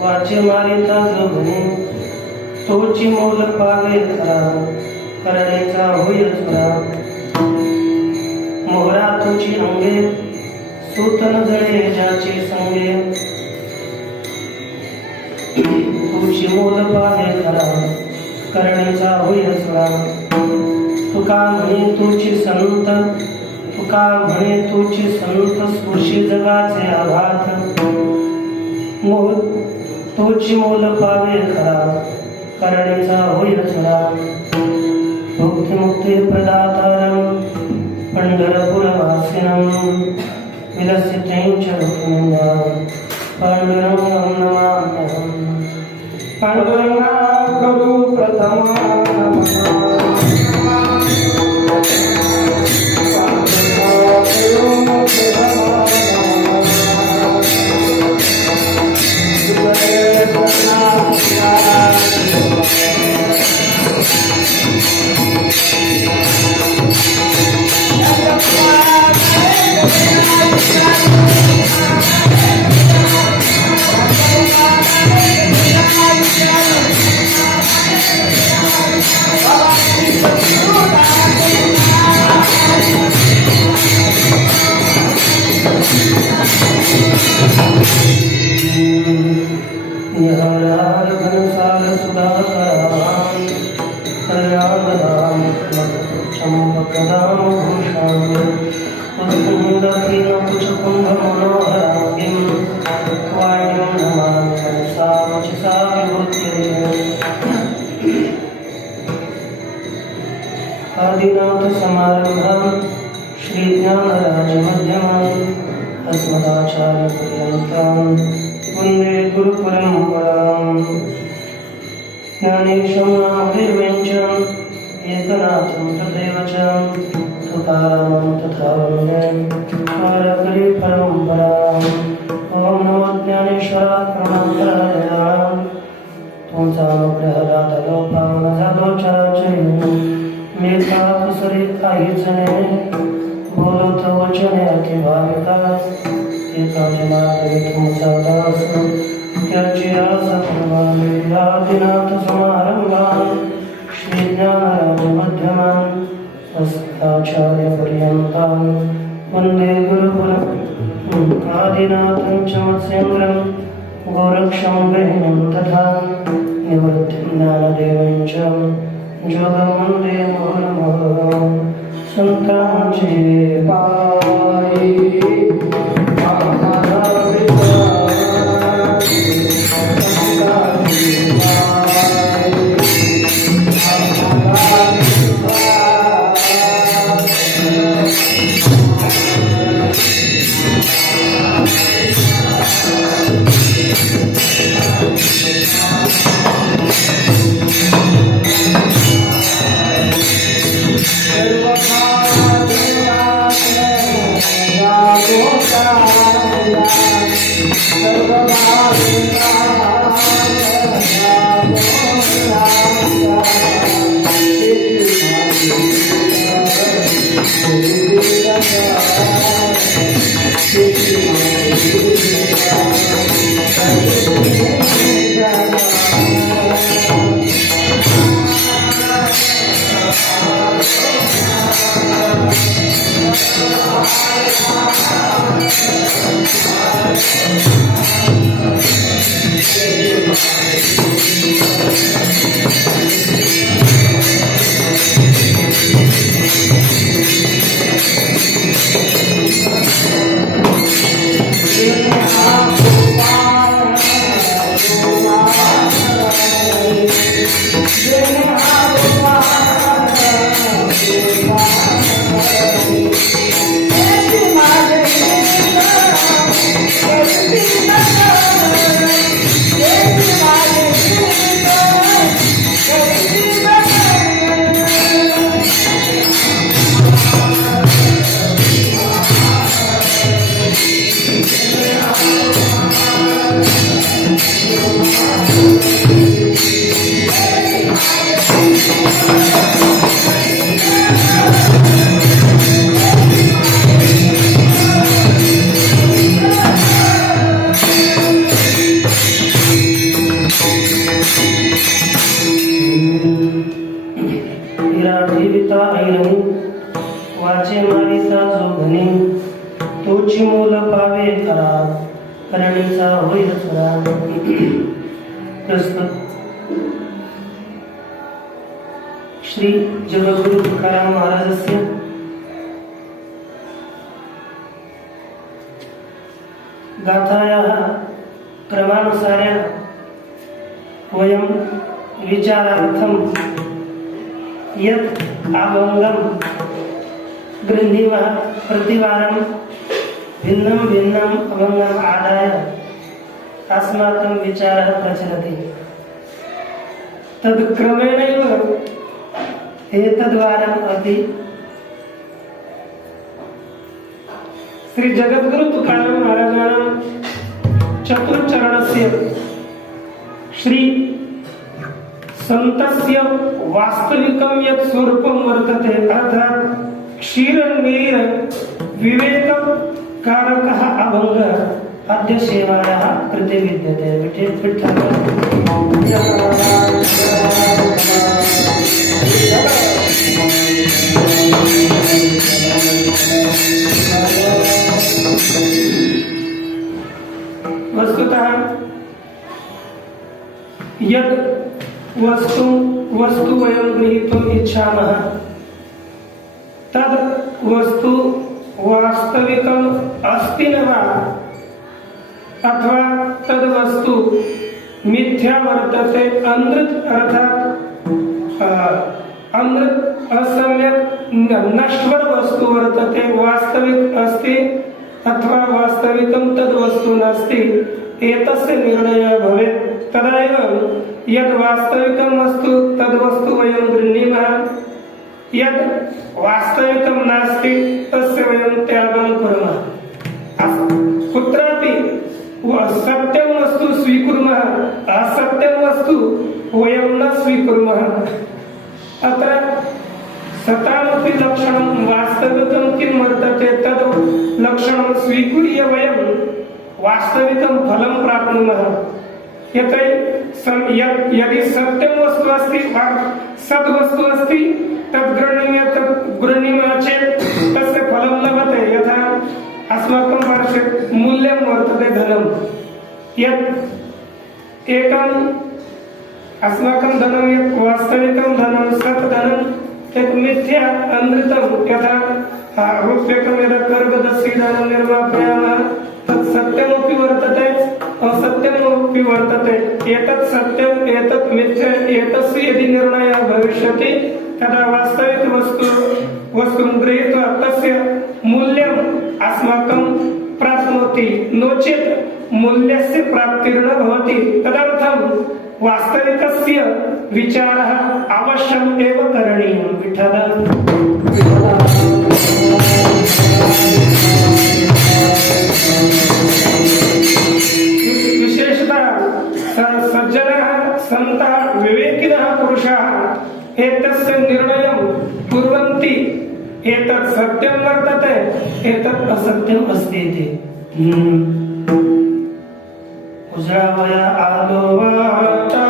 वाचे मारिता जगणे तोची मोल पावे खरा करण्याचा होईल खरा मोहरा तुझी अंगे सूतन जळे ज्याचे संगे तुझी मोल पावे खरा करण्याचा होईल खरा तुका म्हणे तुझी संत तुका म्हणे तुझी संत स्पर्शी जगाचे आघात तोची मोल पावे खरा करण्याचा होईल खरा भक्ती मुक्ती प्रदातारं पंढरपुरवासिनं विलसितं रुक्मिणीं पांडुरंगं नमाम्यहं पांडुरंगा गुरु प्रथमा निहारार घनसार सुधाकरां कल्याणदां चम्पकदां भूषां पुष्पकुण्डकीनकुचकुम्भमनोहरां वाणीं नमामि मनसा वचसा विभूत्यै। आदिनाथसमारम्भां श्रीज्ञानराजमध्यमाम् अस्मदाचार्यपर्यन्तां वन्दे गुरुपरम्पराम्। ज्ञानेशं नामदेवं च एकनाथं तथैव च तुकारामं तथा वन्दे वारकरी परम्पराम्। ॐ नमो ज्ञानेश्वराय प्रणतराय तुमचानुग्रहदातलोपावनजातो चराचरी मेघा कुसरी काही जणे बोलत वचने अति भाविका एका जनार्दनी तुमचा दास त्याची आस पूर्वाले आदिनाथ समारंभां श्री ज्ञानराज मध्यमान् अस्मदाचार्य पर्यन्तां वन्दे गुरुकुलम्। आदिनाथं च मत्स्येन्द्रं गोरक्षं गृहिणीं तथा निवृत्तिं ज्ञानदेवं च जोगवन्दे मुहुर्मुहुः। संतांचे पायी वाचे मारिता जो घनी तोची मोल पावे खरा करणीचा होईल खरा। प्रस्तुत श्री जगद्गुरु तुकाराम महाराजस्य गाथायाः क्रमानुसारेण वयं विचारार्थं यत् अभंगं गृह्णीमः प्रतिवारं भिन्नं भिन्नं अभंगम् आदाय अस्माकं विचारः प्रचलति। तद्क्रमेणैव एतद्वारम् अपि श्री जगद्गुरु तुकाराम महाराजानां चतुर्चरणस्य श्री संतस्य वास्तविकं यत् स्वरूपं वर्तते अर्थात् क्षीरनीर विवेक कारकः अभंगः अद्य सेवायाः कृते विद्यते। वस्तुतः यद वस्तु वयं गृहीतुम् इच्छामः तद वस्तु वास्तविकम् अस्ति न वा अथवा तद वस्तु मिथ्या वर्तते अनृत अर्थात अनृत असम्यक नश्वर वस्तु वर्तते वास्तविक अस्ति अथवा वास्तविकं तद वस्तु नास्ति एतस्य निर्णयः भवेत् तदा एव यद् वास्तविकं वस्तु तद् वस्तु वयं गृह्णीमः यद् वास्तविकं नास्ति तस्य वयं त्यागं कुर्मः कुत्रापि सत्यं वस्तु स्वीकुर्मः असत्यं वस्तु वयं न स्वीकुर्मः अत्र सतामपि लक्षणं वास्तविकं किं वर्तते तद् लक्षणं स्वीकुर्य वयं वास्तविकं फलं प्राप्नुमः यदि सत्यं वस्तु अस्ति सद् वस्तु अस्ति तद् गृह्णीमः चेत् तस्य फलं लभते यथा अस्माकं पार्श्वे मूल्यं वर्तते धनं यत् एकम् अस्माकं धनं यत् वास्तविकं धनं सत् धनं तत् मिथ्या अनृतं यथा रूप्यकं यदा कर्गदस्य धनं निर्मापयामः तत् सत्यमपि वर्तते असत्यमपि वर्तते एतत् सत्यम् एतत् मिथ्या एतस्य यदि निर्णयः भविष्यति तदा वास्तविक वस्तुं गृहीत्वा तस्य मूल्यम् अस्माकं प्राप्नोति नो चेत् मूल्यस्य प्राप्तिर्न भवति तदर्थं वास्तविकस्य विचारः अवश्यम् एव करणीयः विशेषतः सज्जनः सन्तः विवेकिनः पुरुषाः एतस्य निर्णयं कुर्वन्ति एतत् सत्यं वर्तते एतत् असत्यम् अस्ति इति उज्रावया आलोवाता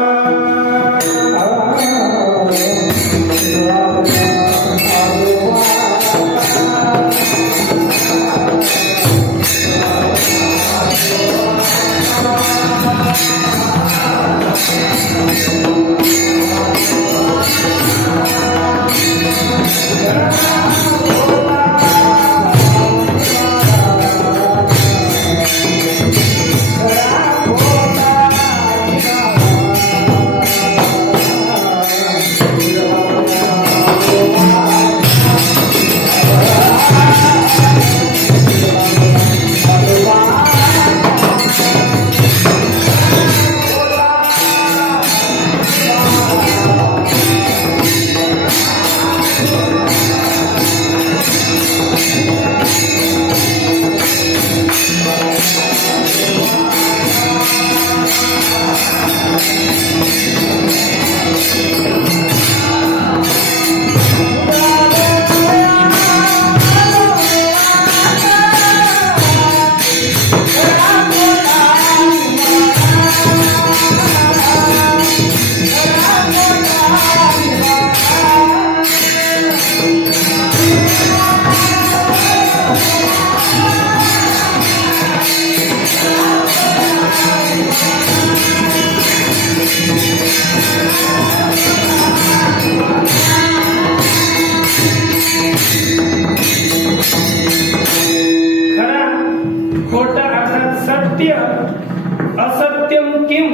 असत्यं किम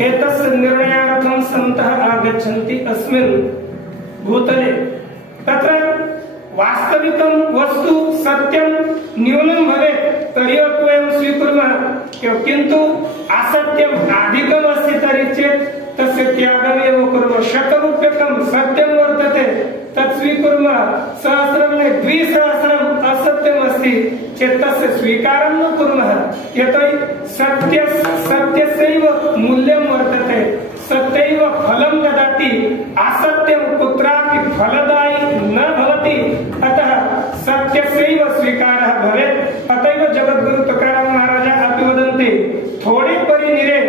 एतस्य निर्णयार्थं सन्तः आगच्छन्ति अस्मिन् भूतले तत्र वास्तविकं वस्तु सत्यं न्यूनं भवेत् तर्हि वयं स्वीकुर्मः किन्तु असत्यम् अधिकम् अस्ति तर्हि चेत् तस्य त्यागमेव कुर्मः शतरूप्यकं सत्यं वर्तते तत् स्वीकुर्मः सहस्रं न 2000 असत्यम् अस्ति चेत् तस्य स्वीकारं न कुर्मः यतोहि सत्यस्यैव मूल्यं वर्तते सत्यैव फलं ददाति असत्यं कुत्रापि फलदायी न भवति अतः सत्यस्यैव स्वीकारः भवेत् अतएव जगद्गुरु तुकाराम महाराज अपि वदन्ति थोडे परिनिरे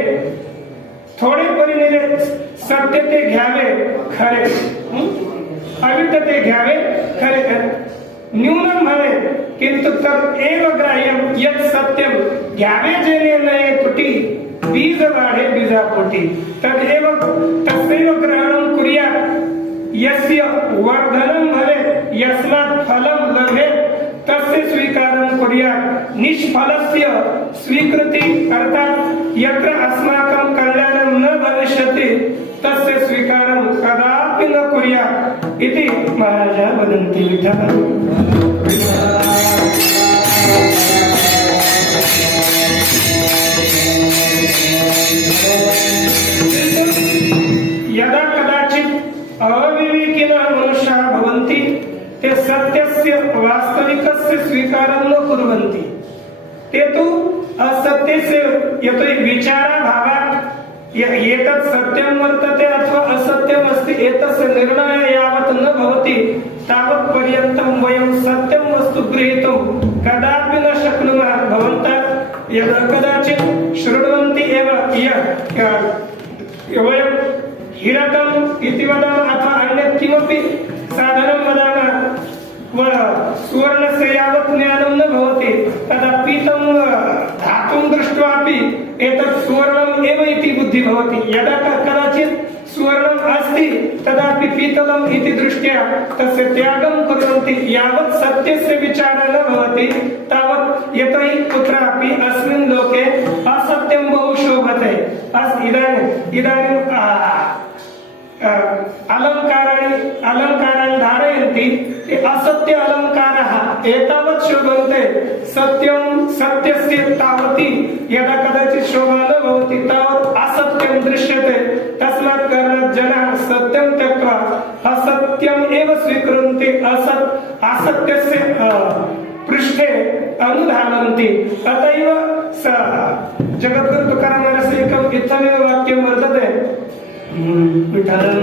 सत्य ते घ्यावे खरे अविट ते घ्यावे खरे न्यूनं भवेत् किन्तु तत् एव ग्राह्यं यत् सत्यं घ्यावे जेने नये तुटी बीज वाढे बीजापोटी तदेव तस्यैव ग्रहणं कुर्यात् यस्य वर्धनं भवेत् यस्मात् फलं लभेत् तस्य स्वीकारं कुर्यात् निष्फलस्य स्वीकृति अर्थात यत्र अस्माकं कल्याणं न भविष्यति तस्य स्वीकारं कदापि न कुर्यात् इति महाराजः वदन्ति यदा कदाचित् अविवेकिनः मनुष्याः भवन्ति ते सत्यस्य वास्तविकस्य स्वीकारं न कुर्वन्ति ते तु असत्यस्य यतो हि विचाराभावात् एतत् सत्यं वर्तते अथवा असत्यम् अस्ति एतस्य निर्णयः यावत् न भवति तावत् पर्यन्तं वयं सत्यं वस्तु गृहीतुं कदापि न शक्नुमः भवन्तः यदा कदाचित् शृण्वन्ति एव वयं हिरकम् इति वदामः अथवा अन्यत् किमपि साधनं वदामः सुवर्णस्य यावत् ज्ञानं न भवति तदा पीतं धातुं दृष्ट्वापि एतत् सुवर्णम् एव इति बुद्धिः भवति यदा कदाचित् सुवर्णम् अस्ति तदापि पीतलम् इति दृष्ट्या तस्य त्यागं कुर्वन्ति यावत् सत्यस्य विचारः न भवति तावत् यतोहि कुत्रापि अस्मिन् लोके असत्यं बहु शोभते इदानीं अलङ्काराणि धारयन्ति असत्य अलङ्कारः एतावत् शोभन्ते सत्यस्य तावती यदा कदाचित् शोभा न भवति तावत् असत्यं दृश्यते तस्मात् कारणात् जनाः सत्यं त्यक्त्वा असत्यम् एव स्वीकुर्वन्ति असत्यस्य पृष्ठे अनुधावन्ति अतएव जगद्गुरु तुकाराम महाराजस्य एकम् इत्थमेव वाक्यं वर्तते विठ्ठलं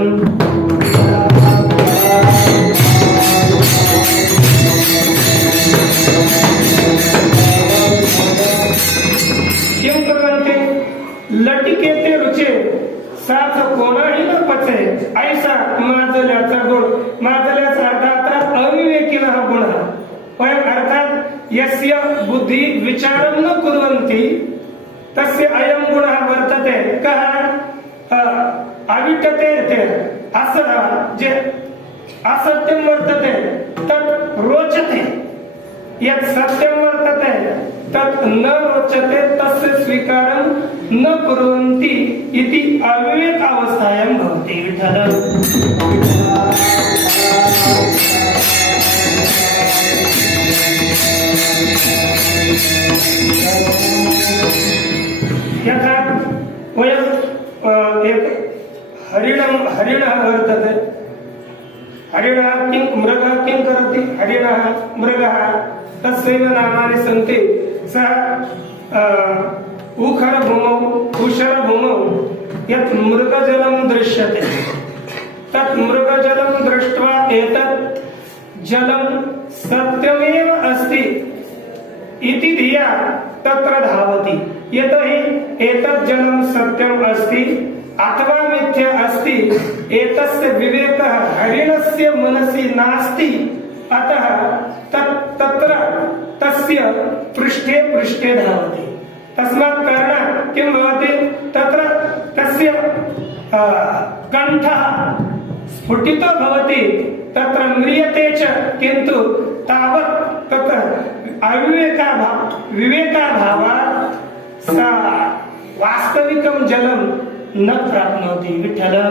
किं कुर्वन्ति लटिकेते रुचे साथ कोणाही न पचे ऐसा माजल्याचा गुण माजल्याचा अर्थात अविवेकिनः गुणः वयम् अर्थात यस्य बुद्धि विचारं न कुर्वन्ति तस्य अयं गुणः वर्तते कः अविटते जे असत्यं वर्तते तत् रोचते यत् सत्यं वर्तते तत् न रोचते तस्य स्वीकारं न कुर्वन्ति इति अविवेक अवस्थायां भवति यथा वयं एक हरिणः वर्तते हरिणः किं मृगः किं करोति हरिणः मृगः तस्यैव नामानि सन्ति सः उषरभूमौ यत् मृगजलं दृश्यते तत् मृगजलं दृष्ट्वा एतत् जलं सत्यमेव अस्ति इति धिया तत्र धावति यतोहि एतत् जलं सत्यम् अस्ति अथवा मिथ्या अस्ति एतस्य विवेकः हरिणस्य मनसि नास्ति अतः तत्र तस्य पृष्ठे धावति तस्मात् कारणात् किं भवति तत्र तस्य कण्ठः स्फुटितो भवति तत्र म्रियते च किन्तु तावत् तत्र विवेकाभावात् सा वास्तविकं जलं न प्राप्नोति विठ्ठलं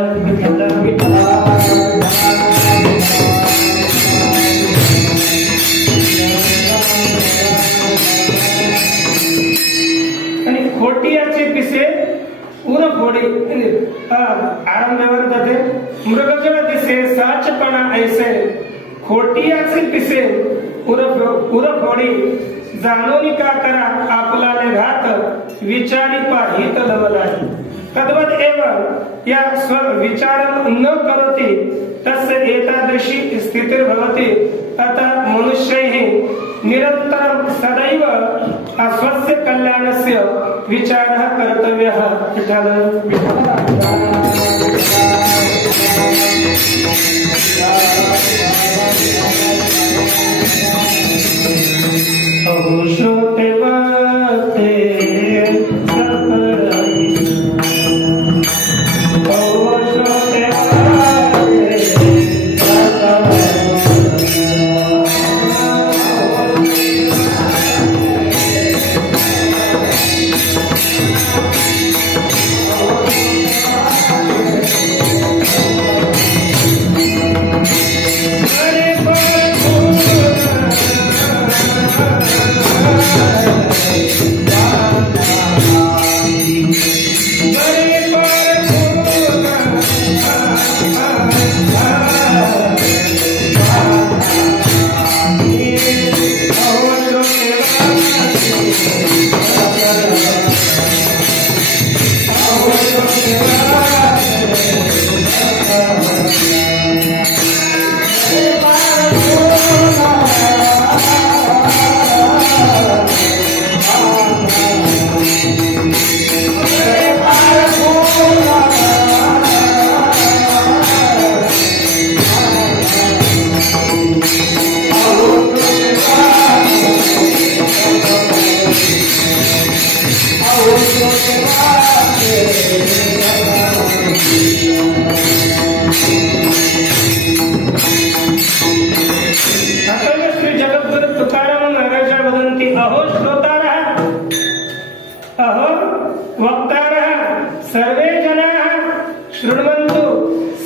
आणि खोटियाचे पिसे उरफोडी आरंभ वर्तते मृगजळ दिसे साचपणा ऐसे खोटियाचे पिसे उरफोडी जाणोनी का करा आपलाने घात विचारी पाहित लवलाही तद्वद एव या विचारं न करोति तस्य एतादृशी स्थितिर्भवति अतः मनुष्यैः निरन्तरं सदैव स्वस्य कल्याणस्य विचारः कर्तव्यः श्रोते वाते सर्वे जनाः शृण्वन्तु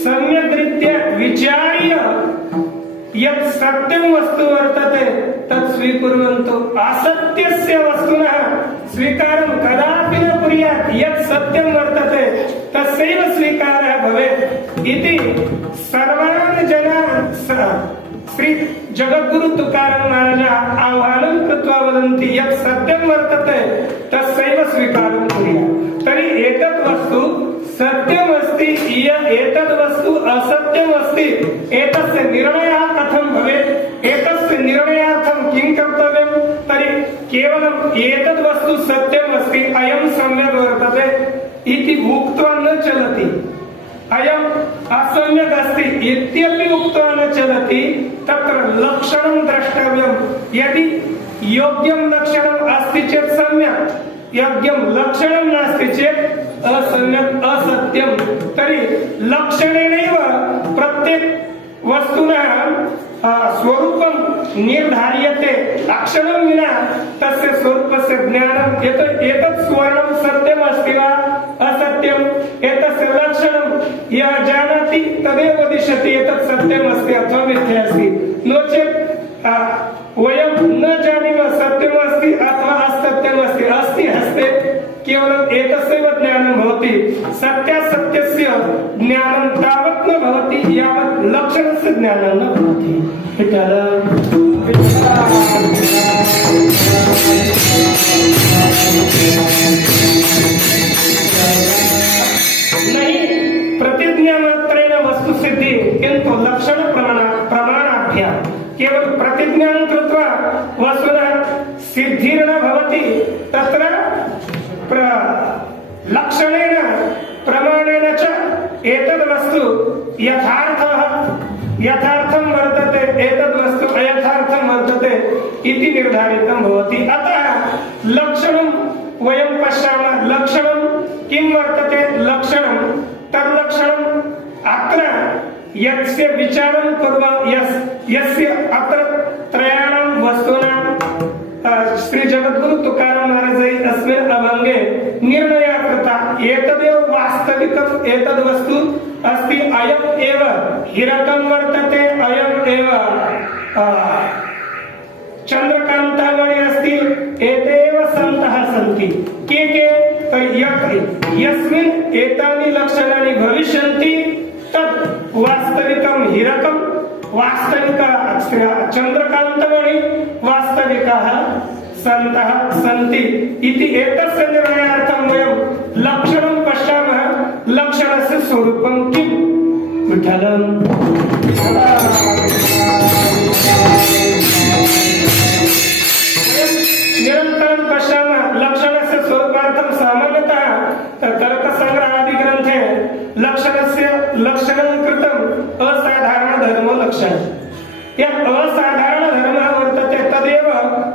सम्यग्रीत्या विचार्य यत् सत्यं वस्तु वर्तते तत् स्वीकुर्वन्तु असत्यस्य वस्तुनः स्वीकारं कदापि न कुर्यात् यत् सत्यं वर्तते तस्यैव स्वीकारः भवेत् इति सर्वान् जनान् श्री जगद्गुरु तुकाराम महाराज आह्वानं कृत्वा वदन्ति यत् सत्यं वर्तते तस्यैव स्वीकारं कुर्यात्। तर्हि एतत् वस्तु सत्यमस्ति एतद् वस्तु असत्यमस्ति एतस्य निर्णयः कथं भवेत् एतस्य निर्णयार्थं किं कर्तव्यं तर्हि केवलम् एतद् वस्तु सत्यमस्ति अयं सम्यक् वर्तते इति उक्त्वा न चलति अयम् असम्यक् अस्ति इत्यपि उक्त्वा न चलति तत्र लक्षणं द्रष्टव्यं यदि योग्यं लक्षणम् अस्ति चेत् सम्यक् योग्यं लक्षणं नास्ति चेत् असम्यक् असत्यं तर्हि लक्षणेनैव प्रत्येक वस्तुनः स्वरूपं निर्धार्यते लक्षणं विना तस्य स्वरूपस्य ज्ञानं एतत् स्वर्णं सत्यम् अस्ति वा असत्यम् एतस्य लक्षणं यः जानाति तदेव वदिष्यति एतत् सत्यम् अस्ति अथवा मिथ्या अस्ति नो चेत् वयं न जानीमः सत्यम् अस्ति अथवा असत्यम् अस्ति अस्ति हस्ते केवलम् एतस्यैव ज्ञानं भवति सत्यासत्यस्य ज्ञानं तावत् न भवति यावत् लक्षणस्य ज्ञानं न भवति। नहीं प्रतिज्ञा मात्रेण वस्तु सिद्धि किंतु लक्षण प्रमाणाभ्यां केवल प्रतिज्ञां कृत्वा वस्तुनः सिद्धिर्न भवति तत्र लक्षणेन प्रमाणेन च एतद् वस्तु यथार्थं वर्तते एतद् वस्तु अयथार्थं वर्तते इति निर्धारितं भवति। अतः लक्षणं वयं पश्यामः लक्षणं किं वर्तते लक्षणं तद्लक्षणम् अत्र यस्य विचारं कुर्मः यस्य अत्र त्रयाणां वस्तूनां श्री जगद्गुरु तुकाराम महाराज अस्मिन् अभंगे निर्णयः कृतः एतदेव वास्तविकम् एतद् वस्तु अस्ति अयम् एव हीरकं वर्तते अयम् एव चन्द्रकान्तमणि अस्ति एतेव सन्तः सन्ति के यस्मिन् एतानि लक्षणानि भविष्यन्ति तत् वास्तविकं हीरकं वास्तविक चन्द्रकान्तमणि वास्तविकाः सन्तः सन्ति इति एतस्य निर्णयार्थं वयं लक्षणं पश्यामः लक्षणस्य स्वरूपं किं विठ्ठलं निरन्तरं पश्यामः लक्षणस्य स्वरूपार्थं सामान्यतः तर्कसङ्ग्रहादिग्रन्थे लक्षणं कृतम् असाधारणधर्मो लक्षणम् यत् असाधारणधर्मः वर्तते तदेव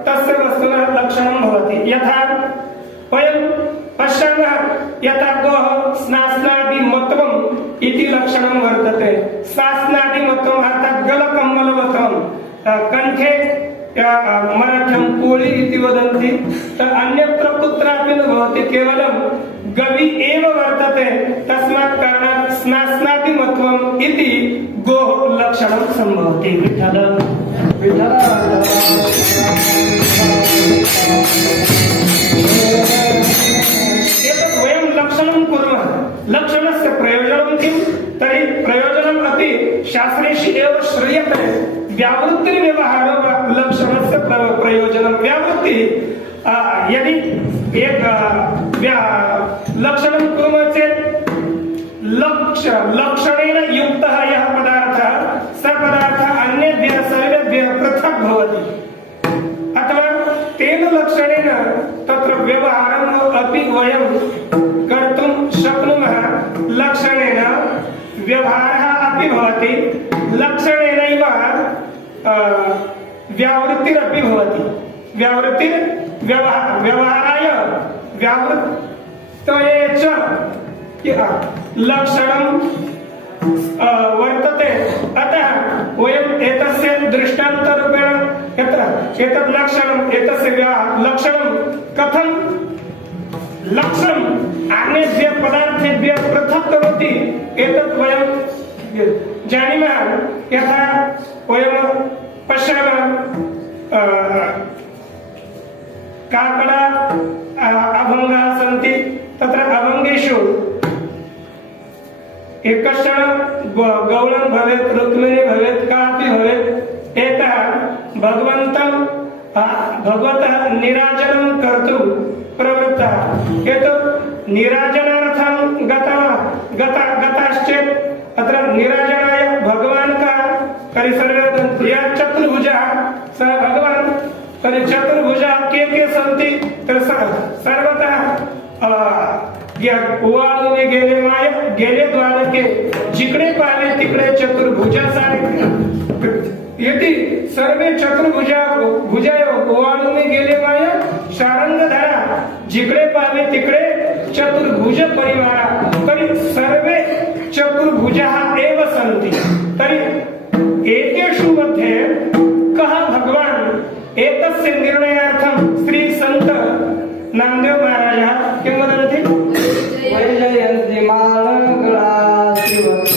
तस्य वस्तुनः लक्षणं भवति। यथा वयं पश्यामः यथा गोः स्नास्नादिमत्वम् इति लक्षणं वर्तते स्नास्नादिमत्वम् अर्थात् गलकम्बलवत्वं कण्ठे मराठ्यां कोळि इति वदन्ति अन्यत्र कुत्रापि न भवति केवलं गवि एव वर्तते तस्मात् कारणात् स्नास्नादिमत्वम् इति गोः लक्षणं सम्भवति। विठ्ठलं एतत् वयं लक्षणं कुर्मः लक्षणस्य प्रयोजनं किं तर्हि प्रयोजनम् अपि शास्त्रेषु एव श्रूयते व्यावृत्तिर्व्यवहारो लक्षणस्य प्रयोजनं व्यावृत्ति यदि एक लक्षणं कुर्मः चेत् लक्षणेन युक्तः यः पदार्थः स पदार्थः अन्येभ्यः सर्वेभ्यः पृथक् भवति अथवा तेन लक्षणेन तत्र व्यवहारम् अपि वयं कर्तुं शक्नुमः लक्षणेन व्यवहारः अपि भवति लक्षणेनैव व्यावृत्तिरपि भवति व्यवहाराय व्यावृत्तये च लक्षणं वर्तते अतः वयम् एतस्य दृष्टान्तरूपेण एतत् लक्षणं एतस्य लक्षणं कथं लक्षण अन्य पदार्थेभ्य पृथक् करोति एतत् वयं जानीमः। यथा वयं पश्यामः काकड़ा अभङ्गाः सन्ति, तत्र अभङ्गेषु एकश्चन गौळं भवेत्, रुक्मिणी भवेत्, कापि भवेत्, एकः भगवतः निराजनं कर्तुं प्रवृत्तः। एतत् निराजनार्थं गताश्चेत् अत्र निराजनाय भगवान् का तर्हि सर्वे या चतुर्भुजः सः भगवान्, तर्हि चतुर्भुजः के सन्ति तर सर्वतः ओवाळून गेले द्वारके, जिकडे पाहिले तिकडे चतुर्भुजा येथे सर्वे भुजाय ओवाळून गेले माय शारंगधरा, जिकडे पाहिले तिकडे चतुर्भुज परिवारा, तरी सर्वे चतुर्भुजाः एव सन्ति। तर्हि एतेषु मध्ये कः भगवान्, एतस्य निर्णयार्थं श्री संत नामदेव महाराजः किं वदन्ति? वैजयन्ति मालगणा श्रीवत्सलाञ्च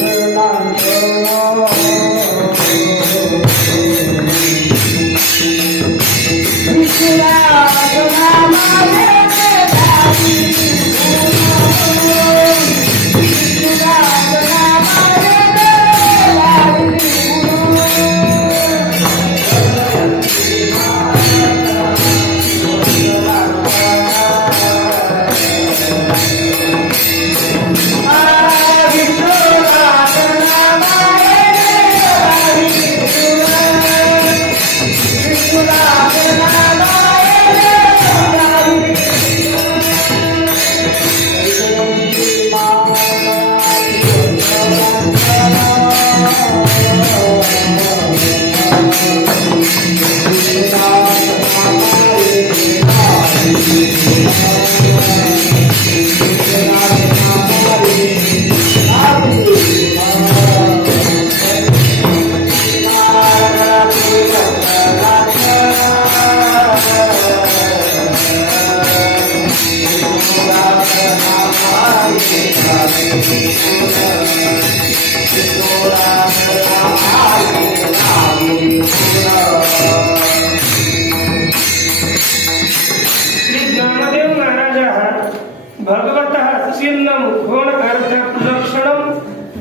भगवतः चिन्नं गुण अर्थ लक्षणं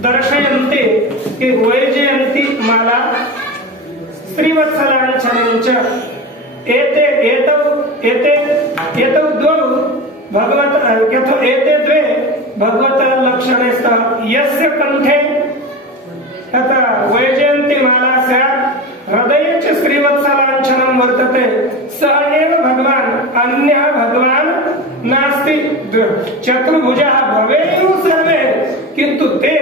दर्शयन्ते कि वैजयन्ति माला श्रीवत्सलाञ्छनं च एतौ द्वौ भगवतः एते द्वे भगवतः लक्षणे स्तः। यस्य कंठे तथा वैजयन्ति माला स्यात्, हृदये च श्रीवत्सलाञ्छनं वर्तते, सः एव भगवान्, अन्यः भगवान् नास्ति। चतुर्भुजाः भवेयुः सर्वे, किन्तु ते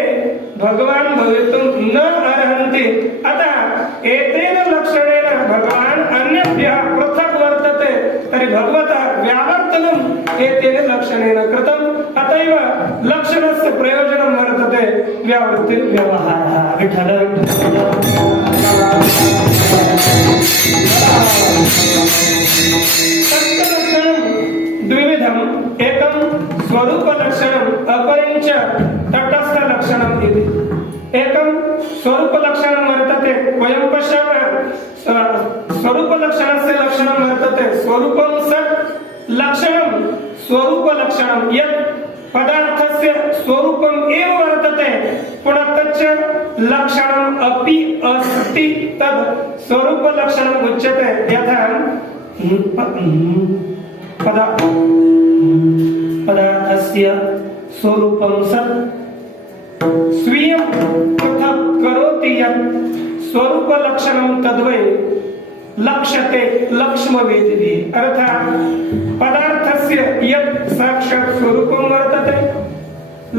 भगवान् भवितुं न अर्हन्ति। अतः एतेन लक्षणेन भगवान् अन्येभ्यः पृथक् वर्तते, तर्हि भगवतः व्यावर्तनम् एतेन लक्षणेन कृतम्। अतएव लक्षणस्य प्रयोजनं वर्तते व्यावृत्तिर्व्यवहारः। विठ्ठल द्विविधम्, एकं स्वरूपलक्षणम्, अपरं च तटस्थलक्षणम् इति। एकं स्वरूपलक्षणं वर्तते, वयं पश्यामः स्वरूपलक्षणस्य लक्षणं वर्तते स्वरूपं सत् लक्षणं स्वरूपलक्षणं, यत् पदार्थस्य स्वरूपम् एव वर्तते पुनः तच्च लक्षणम् अपि अस्ति, तद् स्वरूपलक्षणम् उच्यते। यथा पदार्थस्य स्वरूपं सत् स्वीयं पृथक् करोति यत् स्वरूपलक्षणं तद्वै लक्ष्यते लक्ष्मवेदिभिः। अर्थात् पदार्थस्य यत् साक्षात् स्वरूपं वर्तते,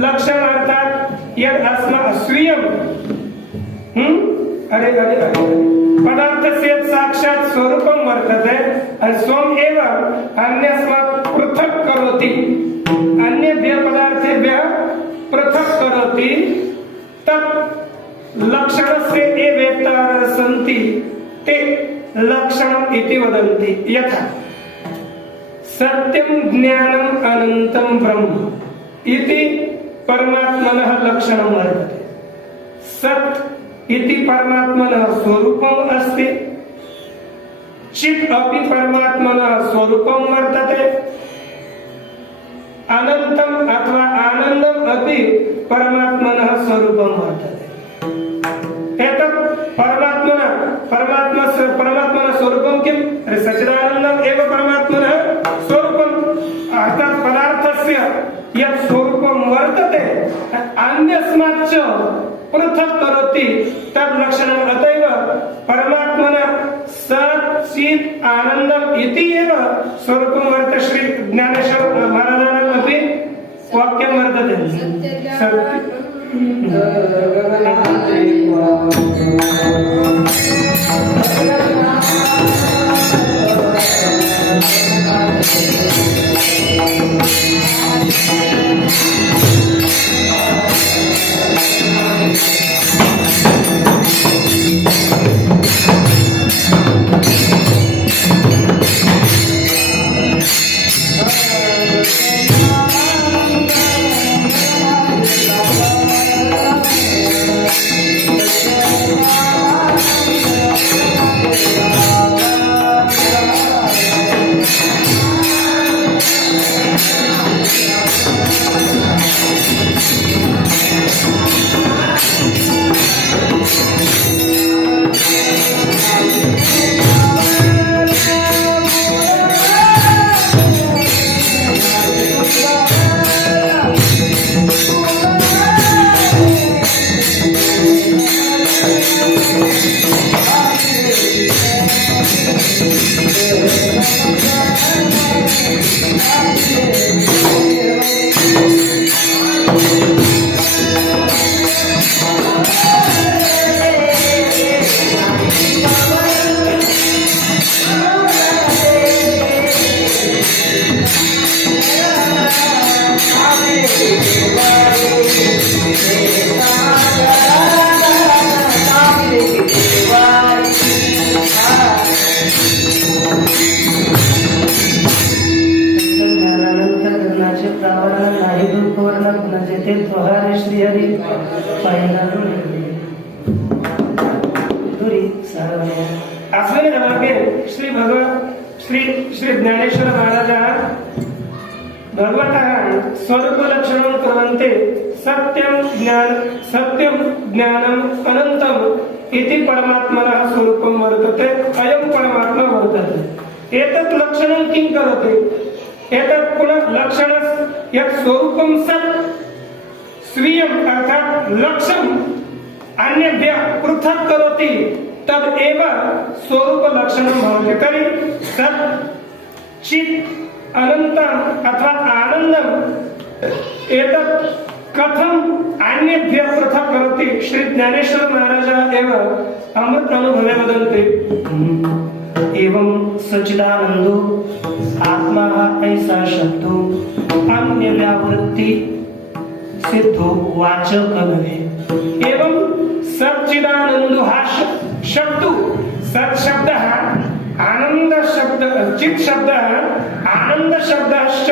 लक्षण अर्थात् यत् अस्माकं स्वीयं पदार्थस्य साक्षात् स्वरूपं वर्तते, स्वयं एव अन्यस्मात् पृथक् करोति, अन्येभ्यः पदार्थेभ्यः पृथक् करोति, तत् लक्षणस्य ये वेत्तारः सन्ति ते लक्षणम् इति वदन्ति। यथा सत्यं ज्ञानम् अनन्तं ब्रह्म इति परमात्मनः लक्षणं वर्तते। सत् इति परमात्मनः स्वरूपम् अस्ति, चित् अपि परमात्मनः स्वरूपं वर्तते, अनन्तम् अथवा आनन्दम् अपि परमात्मनः स्वरूपं वर्तते। एतत् परमात्मनः स्वरूपं किम्? अरे सच्चिदानन्दम् एव परमात्मनः स्वरूपम्। अर्थात् पदार्थस्य यत् स्वरूपं वर्तते अन्यस्माच्च पृथक् करोति तद् लक्षणम्। अतएव परमात्मनः सत् चित् आनन्दम् इति एव स्वरूपं वर्तते। श्री ज्ञानेश्वर महाराजानाम् अपि वाक्यं वर्तते। श्री ज्ञानेश्वर महाराज भगवतः स्वरूप लक्षणं कुर्वन्ति। सत्यं ज्ञानम् अनन्तम् इति परमात्मनः स्वरूपं वर्तते। अयं परमात्मा वर्तते। एतत् लक्षणं किं करोति? एतत् पुनः लक्षणं यत् स्वरूपं सत् स्वीयम् अर्थात् लक्ष्यम् अन्येभ्यः पृथक् करोति तदेव स्वरूप लक्षणं भवति। तर्हि सत् चित् अनन्तम् अथवा आनन्दम् एतत् कथम् अन्येभ्यः पृथक् करोति? श्री ज्ञानेश्वर महाराज एव अमृत अनुभवे वदन्ति। एवं सच्चिदानंदो आत्मा ऐसा शब्दो अन्य व्यावृत्ति सिद्धो वाचक नवे। एवं सच्चिदानंदो हा शब्दो सत् शब्दः आनंद शब्द चित् शब्दः आनंद शब्दश्च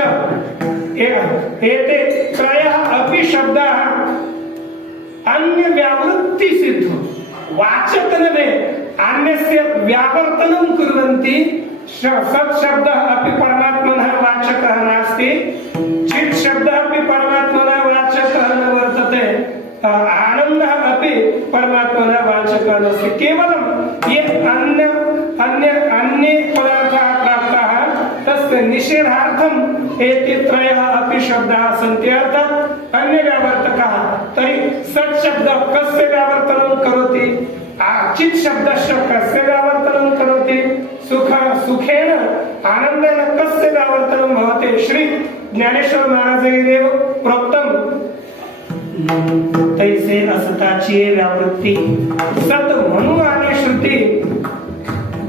एते त्रयः अपि शब्दाः अन्य व्यावृत्ति सिद्धो वाचकनवे अन्यस्य व्यावर्तनं कुर्वन्ति। सत् शब्दः अपि परमात्मनः वाचकः नास्ति, चित् शब्दः अपि परमात्मनः वाचकः न वर्तते, आनन्दः अपि परमात्मनः वाचकः नास्ति। केवलं ये अन्ये पदार्थाः प्राप्ताः तस्य निषेधार्थम् एते त्रयः अपि शब्दाः सन्ति अर्थात् अन्य व्यावर्तकाः। तर्हि सत् शब्दः कस्य व्यावर्तनं करोति? चित् शब्दस्य कस्य व्यावर्तनं करोति? सुखेन आनन्देन कस्य व्यावर्तनं भवति? श्री ज्ञानेश्वर महाराजैरेव प्रोक्तम्। तैसे असताची व्यावृत्ती सत म्हणून आणि श्रुती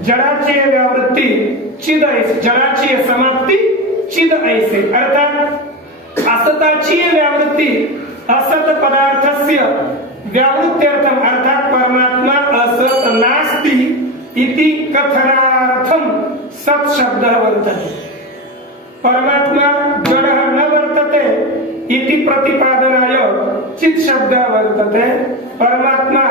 जडाची व्यावृत्ती चिद ऐसे, जडाची समाप्ती चिद ऐसे अर्थात असताची व्यावृत्ती असत पदार्थस्य व्यावृत्त्यर्थम अर्थात परमात्मा असत नास्ति इति कथनार्थम सत् शब्दः वर्तते। परमात्मा जडः न वर्तते इति प्रतिपादनाय चित् शब्दः वर्तते। परमात्मा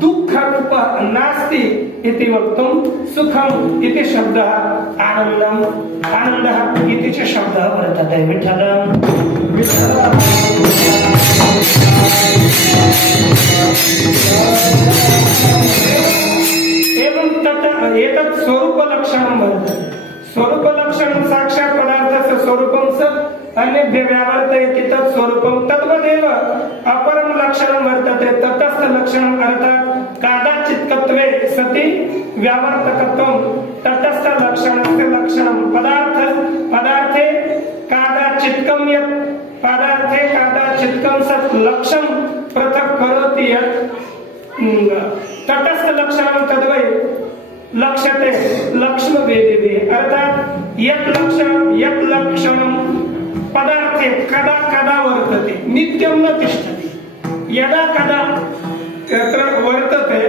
दुःखरूपः नास्ति इति वक्तुं सुखम् इति शब्दः, आनन्दः इति च शब्दः वर्तते। विठ्ठल एवं एतत् स्वरूपलक्षणं वर्तते। स्वरूपलक्षणं साक्षात् पदार्थस्य स्वरूपं स अन्येभ्यः व्यावर्तयति तत् स्वरूपं तद्वदेव अपरं लक्षणं वर्तते तटस्थलक्षणम् अर्थात् कादाचित्कत्वे सति व्यावर्तकत्वं तटस्थलक्षणस्य लक्षणं पदार्थे कादाचित्कं यत् पदार्थे कादाचित्कं सत् लक्ष्यं पृथक् करोति यत् तटस्थलक्षणं तद्वै लक्ष्यते लक्ष्मवेदिभिः अर्थात् यत् लक्षणं पदार्थे कदा कदा वर्तते नित्यं न तिष्ठति, यदा कदा तत्र वर्तते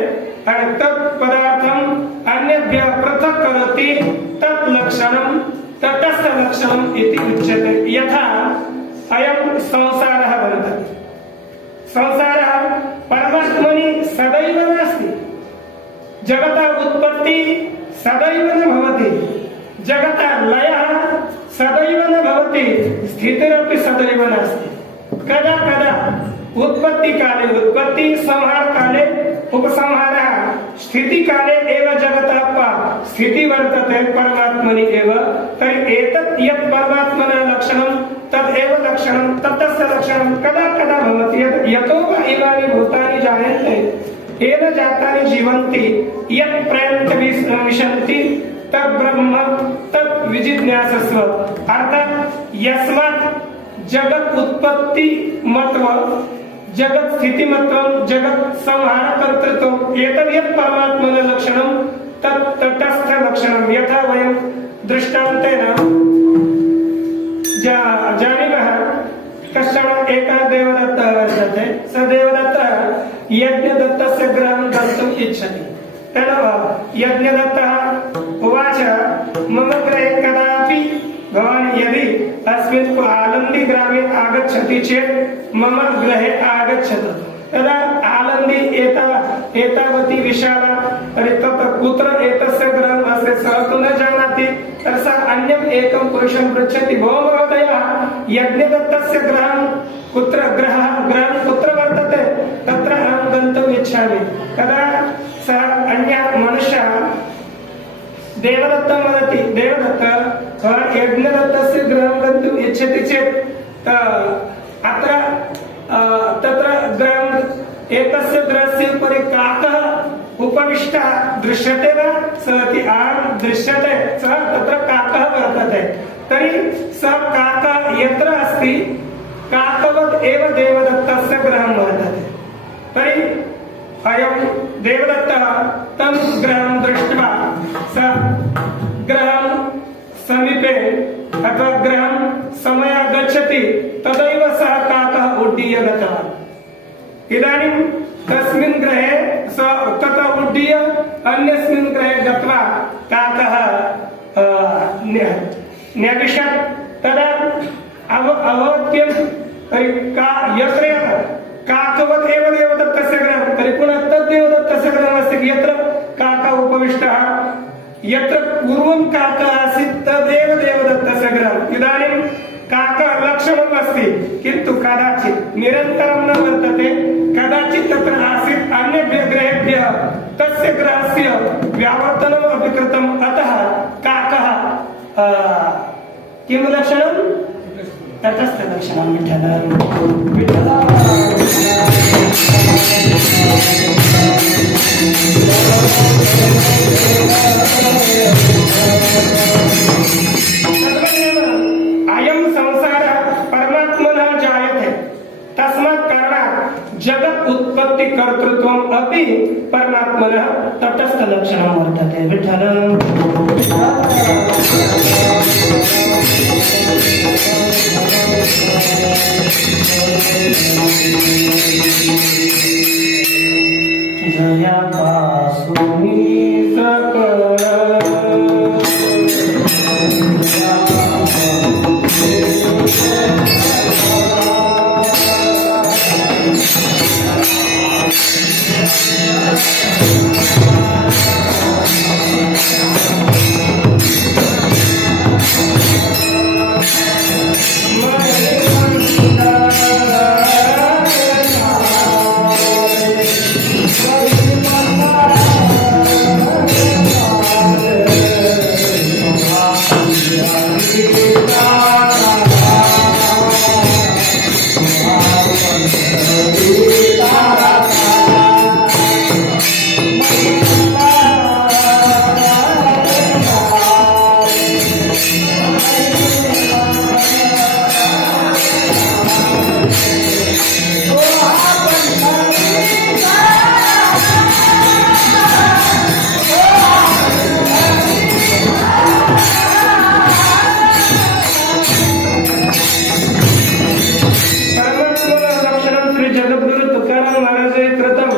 आणि तत् पदार्थम् अन्येभ्यः पृथक् करोति तत् लक्षणं तटस्थलक्षणम् इति उच्यते। यथा अयं संसारः वर्तते, संसारः परमात्मनि सदैव नास्ति, जगतः उत्पत्ति सदैव न भवति, जगतः लयः सदैव न भवति, स्थितिरपि सदैव नास्ति। कदा कदा उत्पत्ति काले उत्पत्ति, संहार काले उपसंहारः, स्थिति काले एव जगतः स्थिति वर्तते परमात्मनि एव। तर्हि एतत् यत् परमात्मनः लक्षणं तदेव लक्षणं तटस्थ लक्षणं कदा कदा भवति। यतो वा इमानि भूतानि जायन्ते येन जातानि जीवन्ति यत् प्रयन्तं विशन्ति तत् ब्रह्म तत् विजिज्ञासस्व। अर्थात यस्मात् जगत उत्पत्ति मत्व जगत स्थिति मत्व जगत संहार कर्तृत्व एतद् यत् परमात्मनः लक्षणं तत् तटस्थ लक्षणं। यथा वयं दृष्टान्तेन जानीमः, कश्चन एकः देवदत्तः वर्तते, स देवदत्तः यज्ञदत्तस्य गृहं गन्तुम् इच्छति। तेन यज्ञदत्तः उवाच मम गृहे कदापि भवान् यदि अस्मिन् आलन्दी ग्रामे आगच्छति चेत् मम गृहे आगच्छतु। तदा आलन्दी एतावती विशाला, तर्हि तत्र कुत्र एतस्य गृहम् अस्ति सः तु न जानाति। तर्हि सः अन्यम् एकं पुरुषं पृच्छति, भो महोदय यज्ञदत्तस्य गृहं गृहं कुत्र वर्तते, तत्र अहं गन्तुम् इच्छामि। तदा सः अन्यः मनुष्यः देवदत्तं वदति, देवदत्त यज्ञदत्तस्य गृहं गन्तुम् इच्छति चेत् अत्र तत्र गृहं एतस्य गृहस्य उपरि काकः उपविष्टः दृश्यते वा? सति आम् दृश्यते, सः तत्र काकः वर्तते। तर्हि सः काकः यत्र अस्ति काकवत् एव देवदत्तस्य गृहं वर्तते। तर्हि अयं देवदत्तः तं गृहं दृष्ट्वा सः गृहं समीपे अथवा गृहं समयः गच्छति तदैव सः काकः उड्डीय गतवान्। इदानीं तस्मिन् गृहे सः ततः उड्डीय अन्यस्मिन् गृहे गत्वा काकः न्यविशत्। तदा अभवत् किं, तर्हि यत्र काकवत् एव देवदत्तस्य गृहं, तर्हि पुनः तद्देवदत्तस्य गृहमस्ति यत्र काकः उपविष्टः, यत्र पूर्वं काकः आसीत् तदेव देवदत्तस्य गृहम्। इदानीं काकः लक्षणम् अस्ति किन्तु कदाचित् निरन्तरं न वर्तते, कदाचित् तत्र आसीत् अन्येभ्यः गृहेभ्यः तस्य गृहस्य व्यावर्तनम् अपि कृतम्। अतः काकः किं लक्षणं? तटस्थ लक्षणं। अयं संसारः परमात्मनः जायते, तस्मात् कारणात् जगत् उत्पत्ति कर्तृत्वम् अपि परमात्मनः तटस्थ लक्षणं वर्तते। विठ्ठल जया पासुनी सकल जगद्गुरु तुकाराम महाराज कृतं